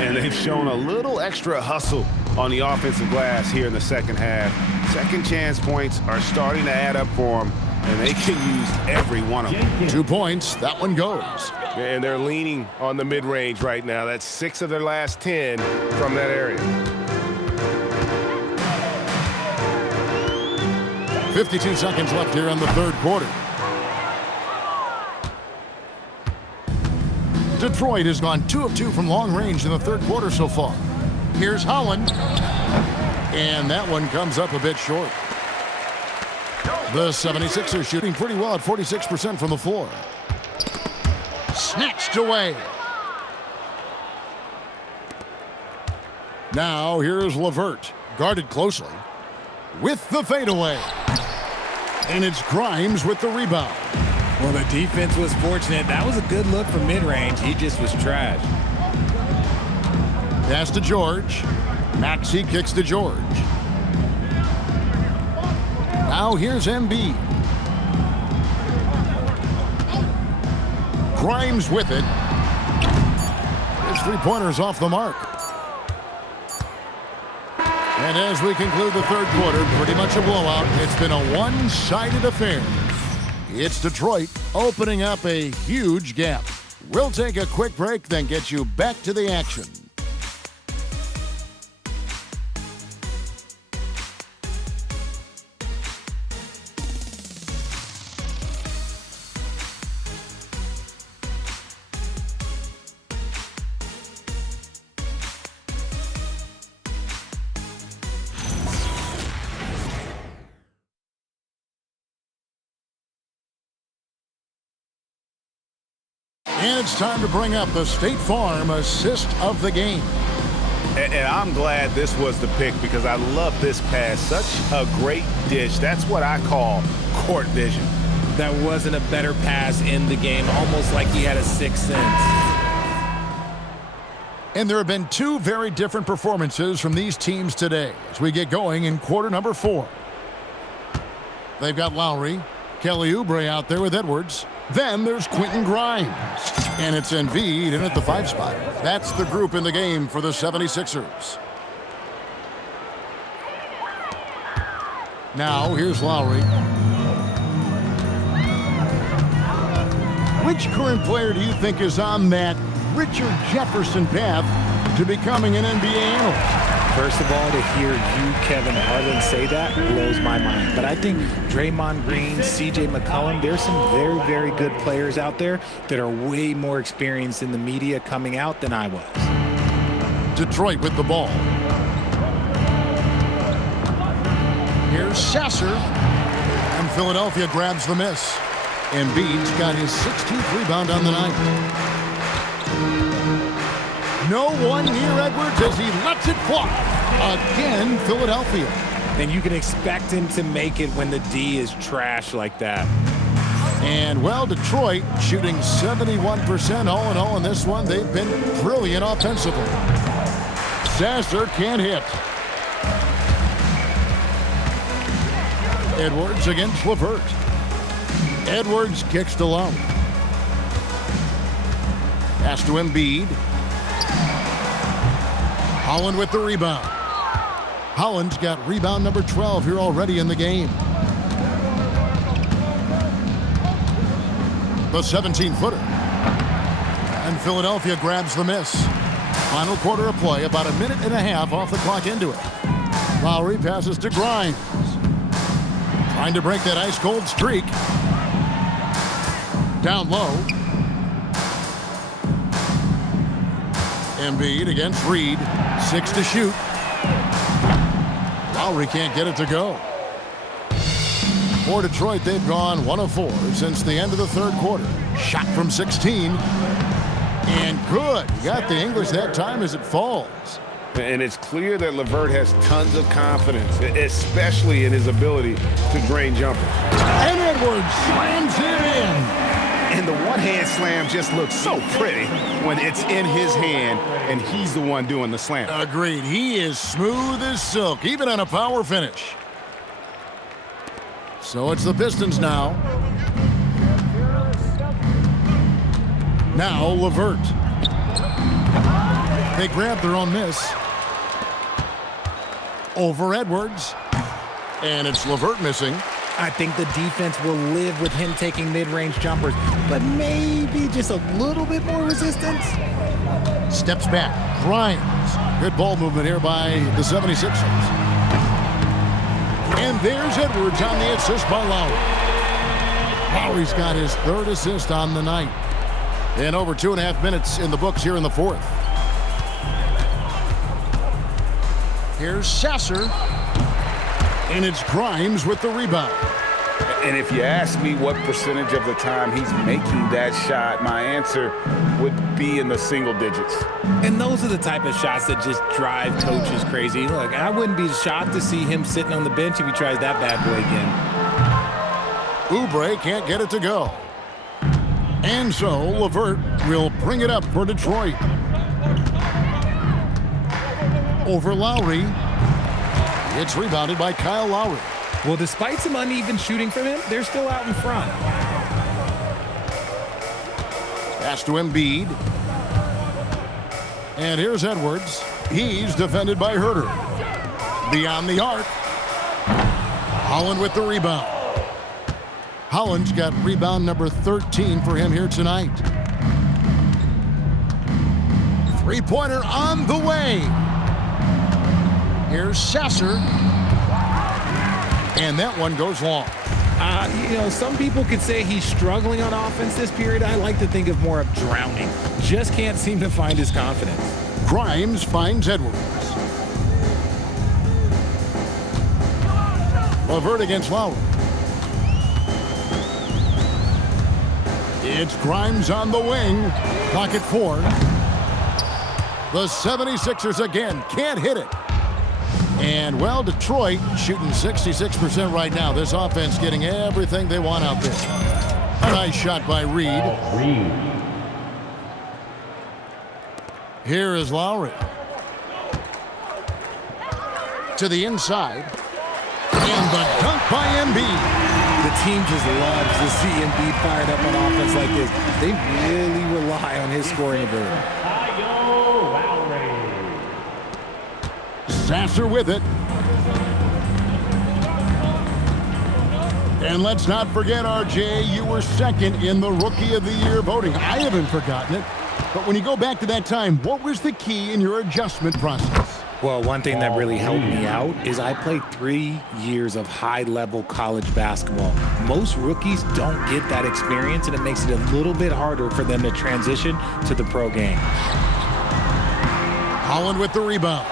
And they've shown a little extra hustle on the offensive glass here in the second half. Second chance points are starting to add up for them, and they can use every one of them. 2 points. That one goes. And they're leaning on the mid-range right now. That's 6 of their last 10 from that area. 52 seconds left here in the third quarter. Detroit has gone 2 of 2 from long range in the third quarter so far. Here's Holland. And that one comes up a bit short. The 76ers shooting pretty well at 46% from the floor. Snatched away. Now here's LeVert, guarded closely, with the fadeaway. And it's Grimes with the rebound. Well, the defense was fortunate. That was a good look from mid-range. He just was trash. Pass to George. Maxey kicks to George. Now here's Embiid. Grimes with it. His three-pointer's off the mark. And as we conclude the third quarter, pretty much a blowout. It's been a one-sided affair. It's Detroit opening up a huge gap. We'll take a quick break, then get you back to the action. And it's time to bring up the State Farm assist of the game. And I'm glad this was the pick because I love this pass. Such a great dish. That's what I call court vision. That wasn't a better pass in the game, almost like he had a sixth sense. And there have been two very different performances from these teams today as we get going in quarter number 4. They've got Lowry, Kelly Oubre out there with Edwards. Then there's Quentin Grimes. And it's Embiid in at the 5 spot. That's the group in the game for the 76ers. Now here's Lowry. Which current player do you think is on that Richard Jefferson path to becoming an NBA analyst? First of all, to hear you, Kevin Harlan, say that blows my mind. But I think Draymond Green, C.J. McCollum, there's some very, very good players out there that are way more experienced in the media coming out than I was. Detroit with the ball. Here's Sasser. And Philadelphia grabs the miss. Embiid's got his 16th rebound on the night. No one near Edwards as he lets it fly. Again, Philadelphia. And you can expect him to make it when the D is trash like that. And, well, Detroit shooting 71% all in all in this one. They've been brilliant offensively. Sasser can't hit. Edwards against LeVert. Edwards kicks to Lowry. Pass to Embiid. Holland with the rebound. Holland's got rebound number 12 here already in the game. The 17-footer. And Philadelphia grabs the miss. Final quarter of play, about a minute and a half off the clock into it. Lowry passes to Grimes. Trying to break that ice-cold streak. Down low. Embiid against Reed. 6 to shoot. Lowry can't get it to go. For Detroit, they've gone 1 of 4 since the end of the third quarter. Shot from 16. And good. He got the English that time as it falls. And it's clear that LeVert has tons of confidence, especially in his ability to drain jumpers. And Edwards slams it in. And the one-hand slam just looks so pretty when it's in his hand and he's the one doing the slam. Agreed. He is smooth as silk, even on a power finish. So it's the Pistons now. Now LeVert. They grab their own miss. Over Edwards. And it's LeVert missing. I think the defense will live with him taking mid-range jumpers, but maybe just a little bit more resistance. Steps back. Grimes. Good ball movement here by the 76ers. And there's Edwards on the assist by Lowry. Lowry's got his 3rd assist on the night. And over 2.5 minutes in the books here in the 4th. Here's Sasser. And it's Grimes with the rebound. And if you ask me what percentage of the time he's making that shot, my answer would be in the single digits. And those are the type of shots that just drive coaches crazy. Look, I wouldn't be shocked to see him sitting on the bench if he tries that bad boy again. Oubre can't get it to go. And so LeVert will bring it up for Detroit. Over Lowry. It's rebounded by Kyle Lowry. Well, despite some uneven shooting from him, they're still out in front. Pass to Embiid. And here's Edwards. He's defended by Herter. Beyond the arc. Holland with the rebound. Holland's got rebound number 13 for him here tonight. Three-pointer on the way. Here's Sasser. And that one goes long. Some people could say he's struggling on offense this period. I like to think of more of drowning. Just can't seem to find his confidence. Grimes finds Edwards. LeVert against Lowry. It's Grimes on the wing. Clock at 4. The 76ers again can't hit it. And, well, Detroit shooting 66% right now. This offense getting everything they want out there. A nice shot by Reed. Here is Lowry. To the inside. And the dunk by Embiid. The team just loves to see Embiid fired up on offense like this. They really rely on his scoring ability. Sasser with it. And let's not forget, RJ, you were second in the Rookie of the Year voting. I haven't forgotten it. But when you go back to that time, what was the key in your adjustment process? Well, one thing that really helped me out is I played 3 years of high-level college basketball. Most rookies don't get that experience, and it makes it a little bit harder for them to transition to the pro game. Holland with the rebound.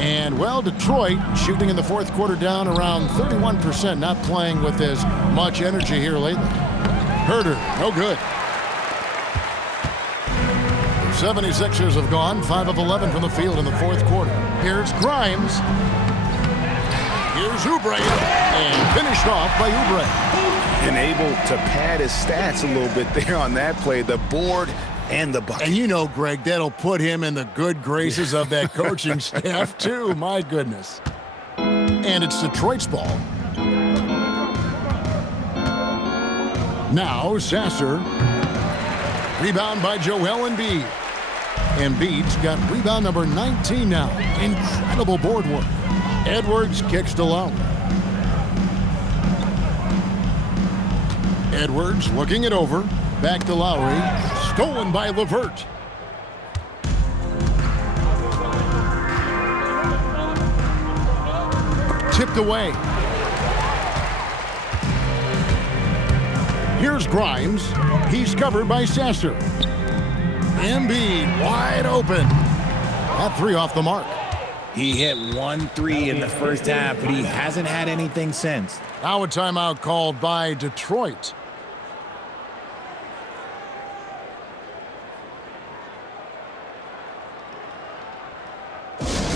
And, well, Detroit shooting in the fourth quarter down around 31%, not playing with as much energy here lately. Herter, no good. 76ers have gone 5 of 11 from the field in the fourth quarter. Here's Grimes. Here's Oubre. And finished off by Oubre. And able to pad his stats a little bit there on that play. The board and the bucket. And you know, Greg, that'll put him in the good graces of that coaching staff, too. My goodness. And it's Detroit's ball. Now, Sasser. Rebound by Joel Embiid. Embiid's got rebound number 19 now. Incredible board work. Edwards kicks to Lowry. Edwards looking it over. Back to Lowry. Stolen by LeVert. Tipped away. Here's Grimes. He's covered by Sasser. Embiid wide open. That three off the mark. He hit 1 3 in the first half, but he hasn't had anything since. Now a timeout called by Detroit.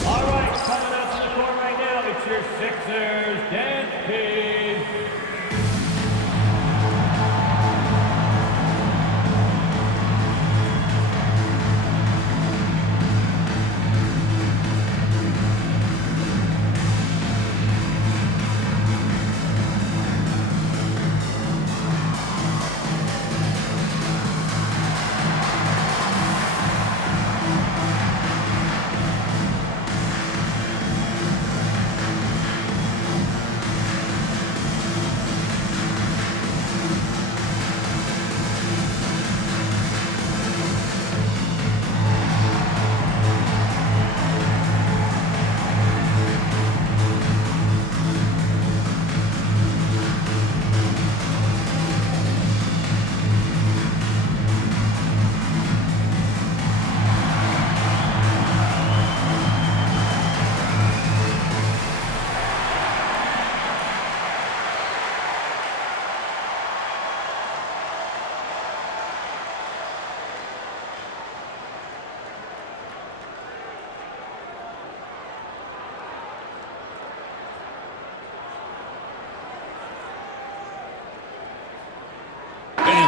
All right, coming out to the court right now, it's your Sixers, Jenkins.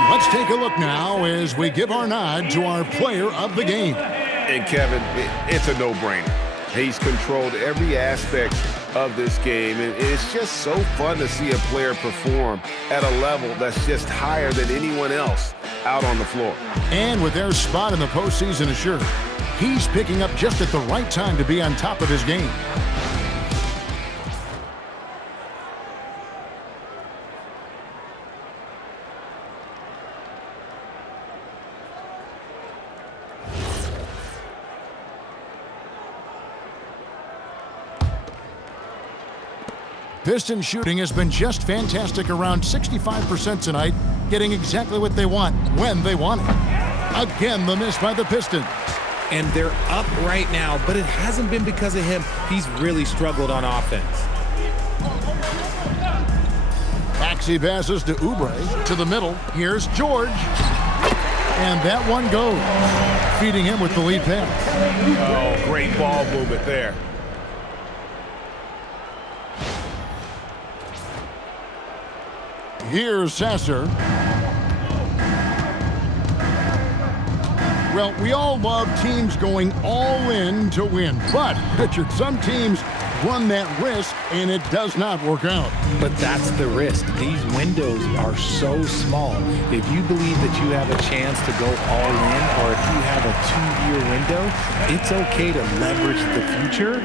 Let's take a look now as we give our nod to our player of the game. And Kevin, it's a no-brainer. He's controlled every aspect of this game, and it's just so fun to see a player perform at a level that's just higher than anyone else out on the floor. And with their spot in the postseason assured, he's picking up just at the right time to be on top of his game. Pistons shooting has been just fantastic, around 65% tonight, getting exactly what they want when they want it. Again, the miss by the Pistons. And they're up right now, but it hasn't been because of him. He's really struggled on offense. Maxey passes to Oubre to the middle. Here's George. And that one goes, feeding him with the lead pass. Oh, great ball movement there. Here's Sasser. Well, we all love teams going all in to win. But, Richard, some teams run that risk, and it does not work out. But that's the risk. These windows are so small. If you believe that you have a chance to go all in, or if you have a 2-year window, it's okay to leverage the future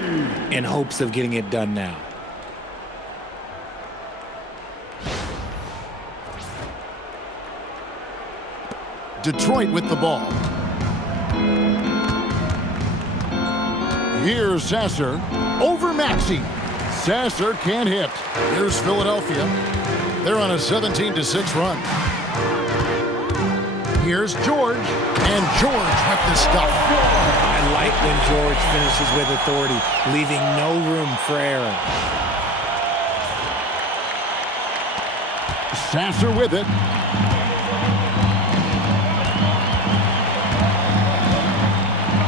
in hopes of getting it done now. Detroit with the ball. Here's Sasser over Maxey. Sasser can't hit. Here's Philadelphia. They're on a 17-6 run. Here's George, and George with the stuff. I like when George finishes with authority, leaving no room for error. Sasser with it.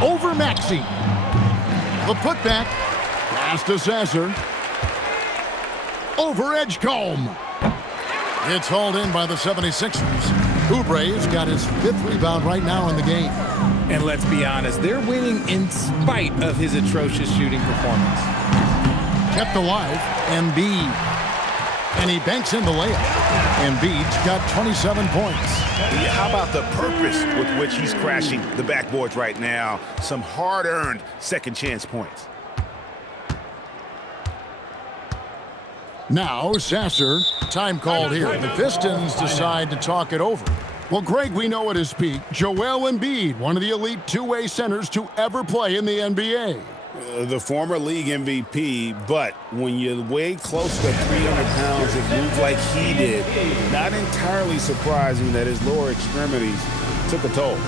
Over Maxey. The putback. Pass to Sasser. Over Edgecombe. It's hauled in by the 76ers. Oubre's got his 5th rebound right now in the game. And let's be honest, they're winning in spite of his atrocious shooting performance. Kept alive, Embiid. And he banks in the layup. Embiid's got 27 points. How about the purpose with which he's crashing the backboards right now? Some hard-earned second chance points. Now Sasser, time called here. The Pistons decide to talk it over. Well, Greg, we know at his peak, Joel Embiid, one of the elite two-way centers to ever play in the NBA. The former league MVP, but when you weigh close to 300 pounds and move like he did, not entirely surprising that his lower extremities took a toll.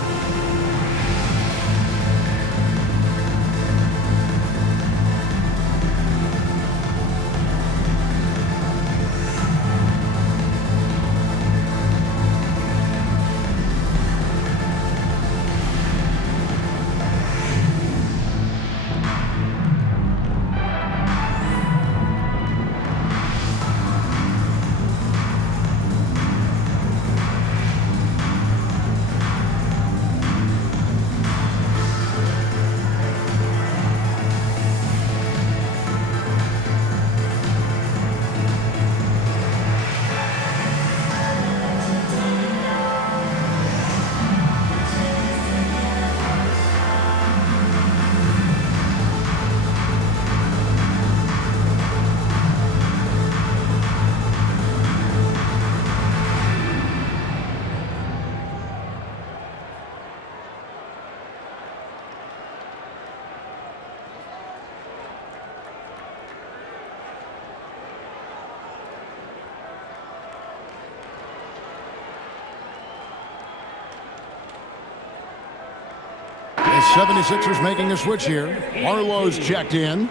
The 76ers making a switch here. Harlow's checked in.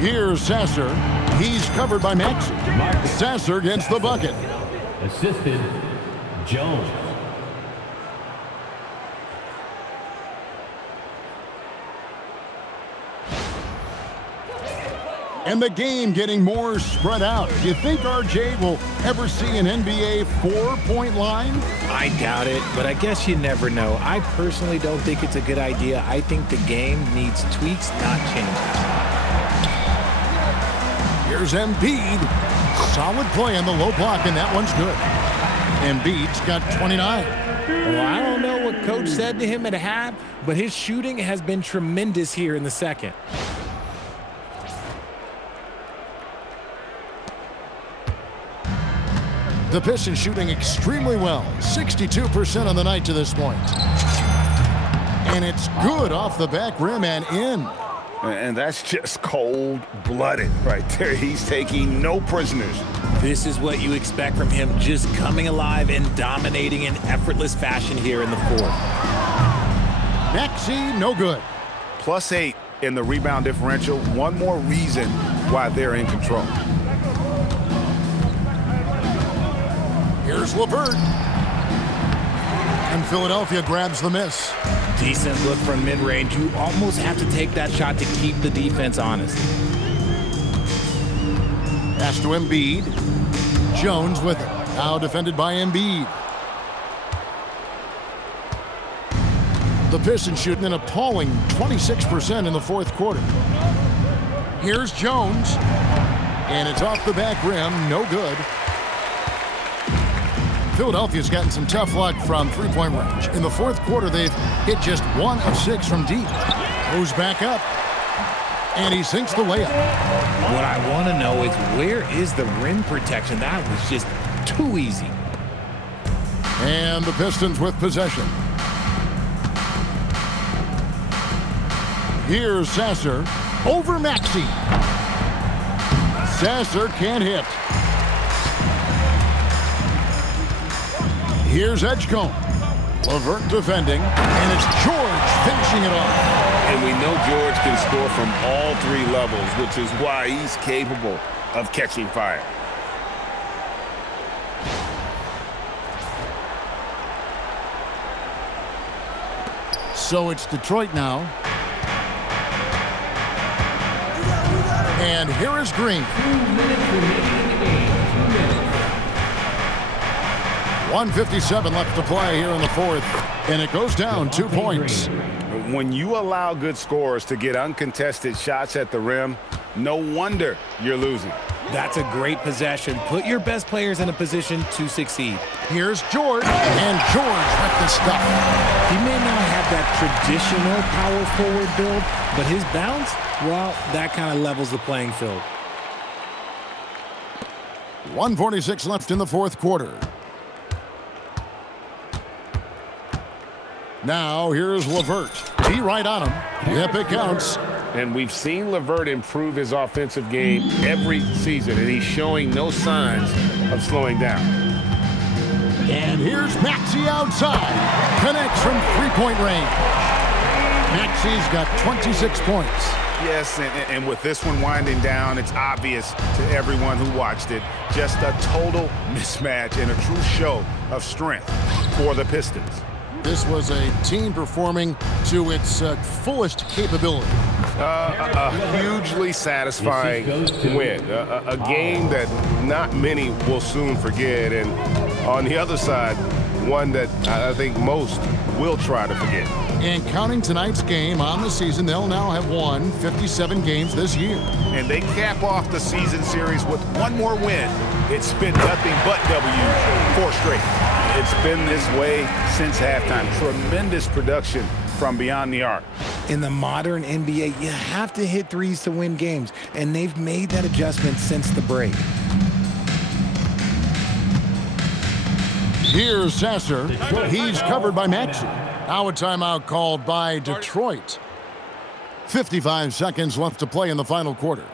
Here's Sasser. He's covered by Maxey. Sasser gets the bucket. Assisted, Jones. And the game getting more spread out. Do you think RJ will ever see an NBA 4-point line? I doubt it, but I guess you never know. I personally don't think it's a good idea. I think the game needs tweaks, not changes. Here's Embiid. Solid play on the low block, and that one's good. Embiid's got 29. Well, I don't know what Coach said to him at half, but his shooting has been tremendous here in the second. The Pistons shooting extremely well. 62% on the night to this point. And it's good off the back rim and in. And that's just cold-blooded right there. He's taking no prisoners. This is what you expect from him, just coming alive and dominating in effortless fashion here in the fourth. Maxey, no good. +8 in the rebound differential. One more reason why they're in control. Here's LeVert. And Philadelphia grabs the miss. Decent look from mid-range. You almost have to take that shot to keep the defense honest. Pass to Embiid. Jones with it. Now defended by Embiid. The Pistons shooting an appalling 26% in the fourth quarter. Here's Jones. And it's off the back rim. No good. Philadelphia's gotten some tough luck from three-point range. In the fourth quarter, they've hit just 1 of 6 from deep. Goes back up, and he sinks the layup. What I want to know is, where is the rim protection? That was just too easy. And the Pistons with possession. Here's Sasser over Maxey. Sasser can't hit. Here's Edgecombe. LeVert defending, and it's George finishing it off. And we know George can score from all 3 levels, which is why he's capable of catching fire. So it's Detroit now. And here is Green. 1:57 left to play here in the fourth, and it goes down 2 points. When you allow good scorers to get uncontested shots at the rim, no wonder you're losing. That's a great possession. Put your best players in a position to succeed. Here's George, and George with the stuff. He may not have that traditional power forward build, but his bounce, well, that kind of levels the playing field. 1:46 left in the fourth quarter. Now here's LeVert. He right on him. Yep, it counts. And we've seen LeVert improve his offensive game every season, and he's showing no signs of slowing down. And here's Maxey outside. Connects from three-point range. Maxey's got 26 points. Yes, and with this one winding down, it's obvious to everyone who watched it. Just a total mismatch and a true show of strength for the Pistons. This was a team performing to its fullest capability. A hugely satisfying win. A game that not many will soon forget. And on the other side, one that I think most will try to forget. And counting tonight's game on the season, they'll now have won 57 games this year. And they cap off the season series with one more win. It's been nothing but W, 4 straight. It's been this way since halftime. Tremendous production from beyond the arc. In the modern NBA, you have to hit threes to win games, and they've made that adjustment since the break. Here's Sasser. He's covered by Maxey. Now a timeout called by Detroit. 55 seconds left to play in the final quarter.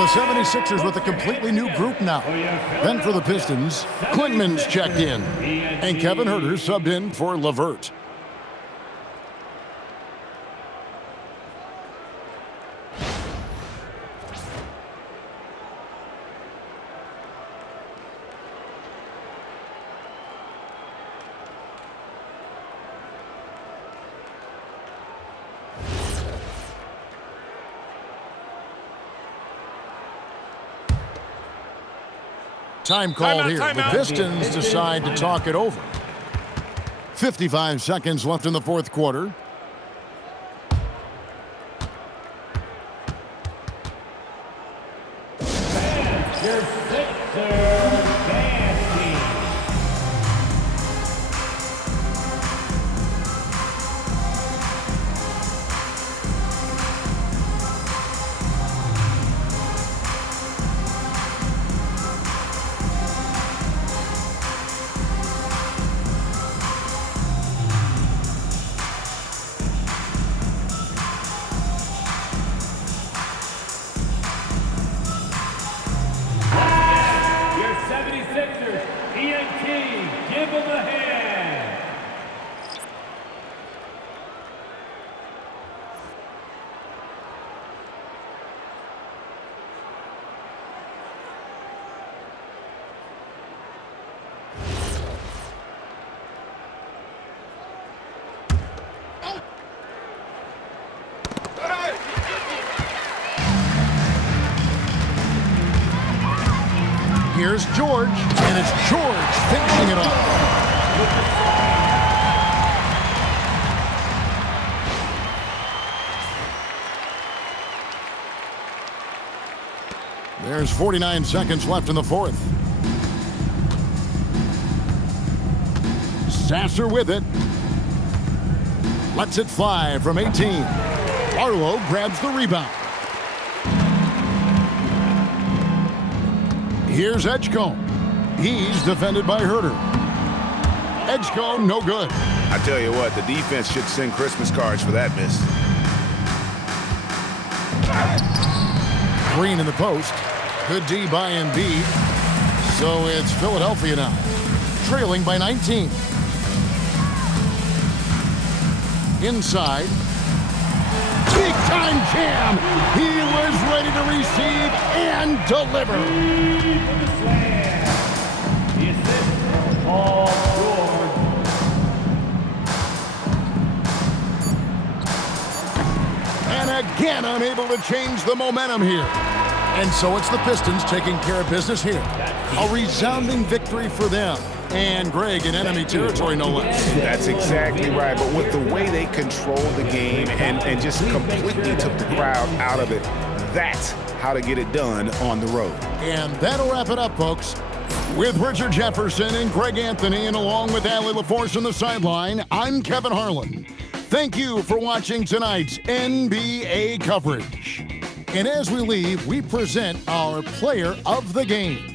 And the 76ers with a completely new group now. Then for the Pistons, Quinman's checked in. And Kevin Huerter subbed in for LeVert. Time called here. The Pistons decide to talk it over. 55 seconds left in the fourth quarter. Your Sixers, Maxey. Your 76ers, ENT, give them a hand. Here's George, and it's George finishing it off. There's 49 seconds left in the fourth. Sasser with it. Lets it fly from 18. Arlo grabs the rebound. Here's Edgecombe. He's defended by Huerter. Edgecombe, no good. I tell you what, the defense should send Christmas cards for that miss. Green in the post. Good D by Embiid. So it's Philadelphia now, trailing by 19. Inside. Big time jam. He was ready to receive and deliver. The assist, Paul George. And again unable to change the momentum here. And so it's the Pistons taking care of business here. A resounding victory for them. And Greg in enemy territory, no less. That's exactly right. But with the way they controlled the game and just completely took the crowd out of it, that's how to get it done on the road. And that'll wrap it up, folks. With Richard Jefferson and Greg Anthony, and along with Allie LaForce on the sideline, I'm Kevin Harlan. Thank you for watching tonight's NBA coverage. And as we leave, we present our player of the game.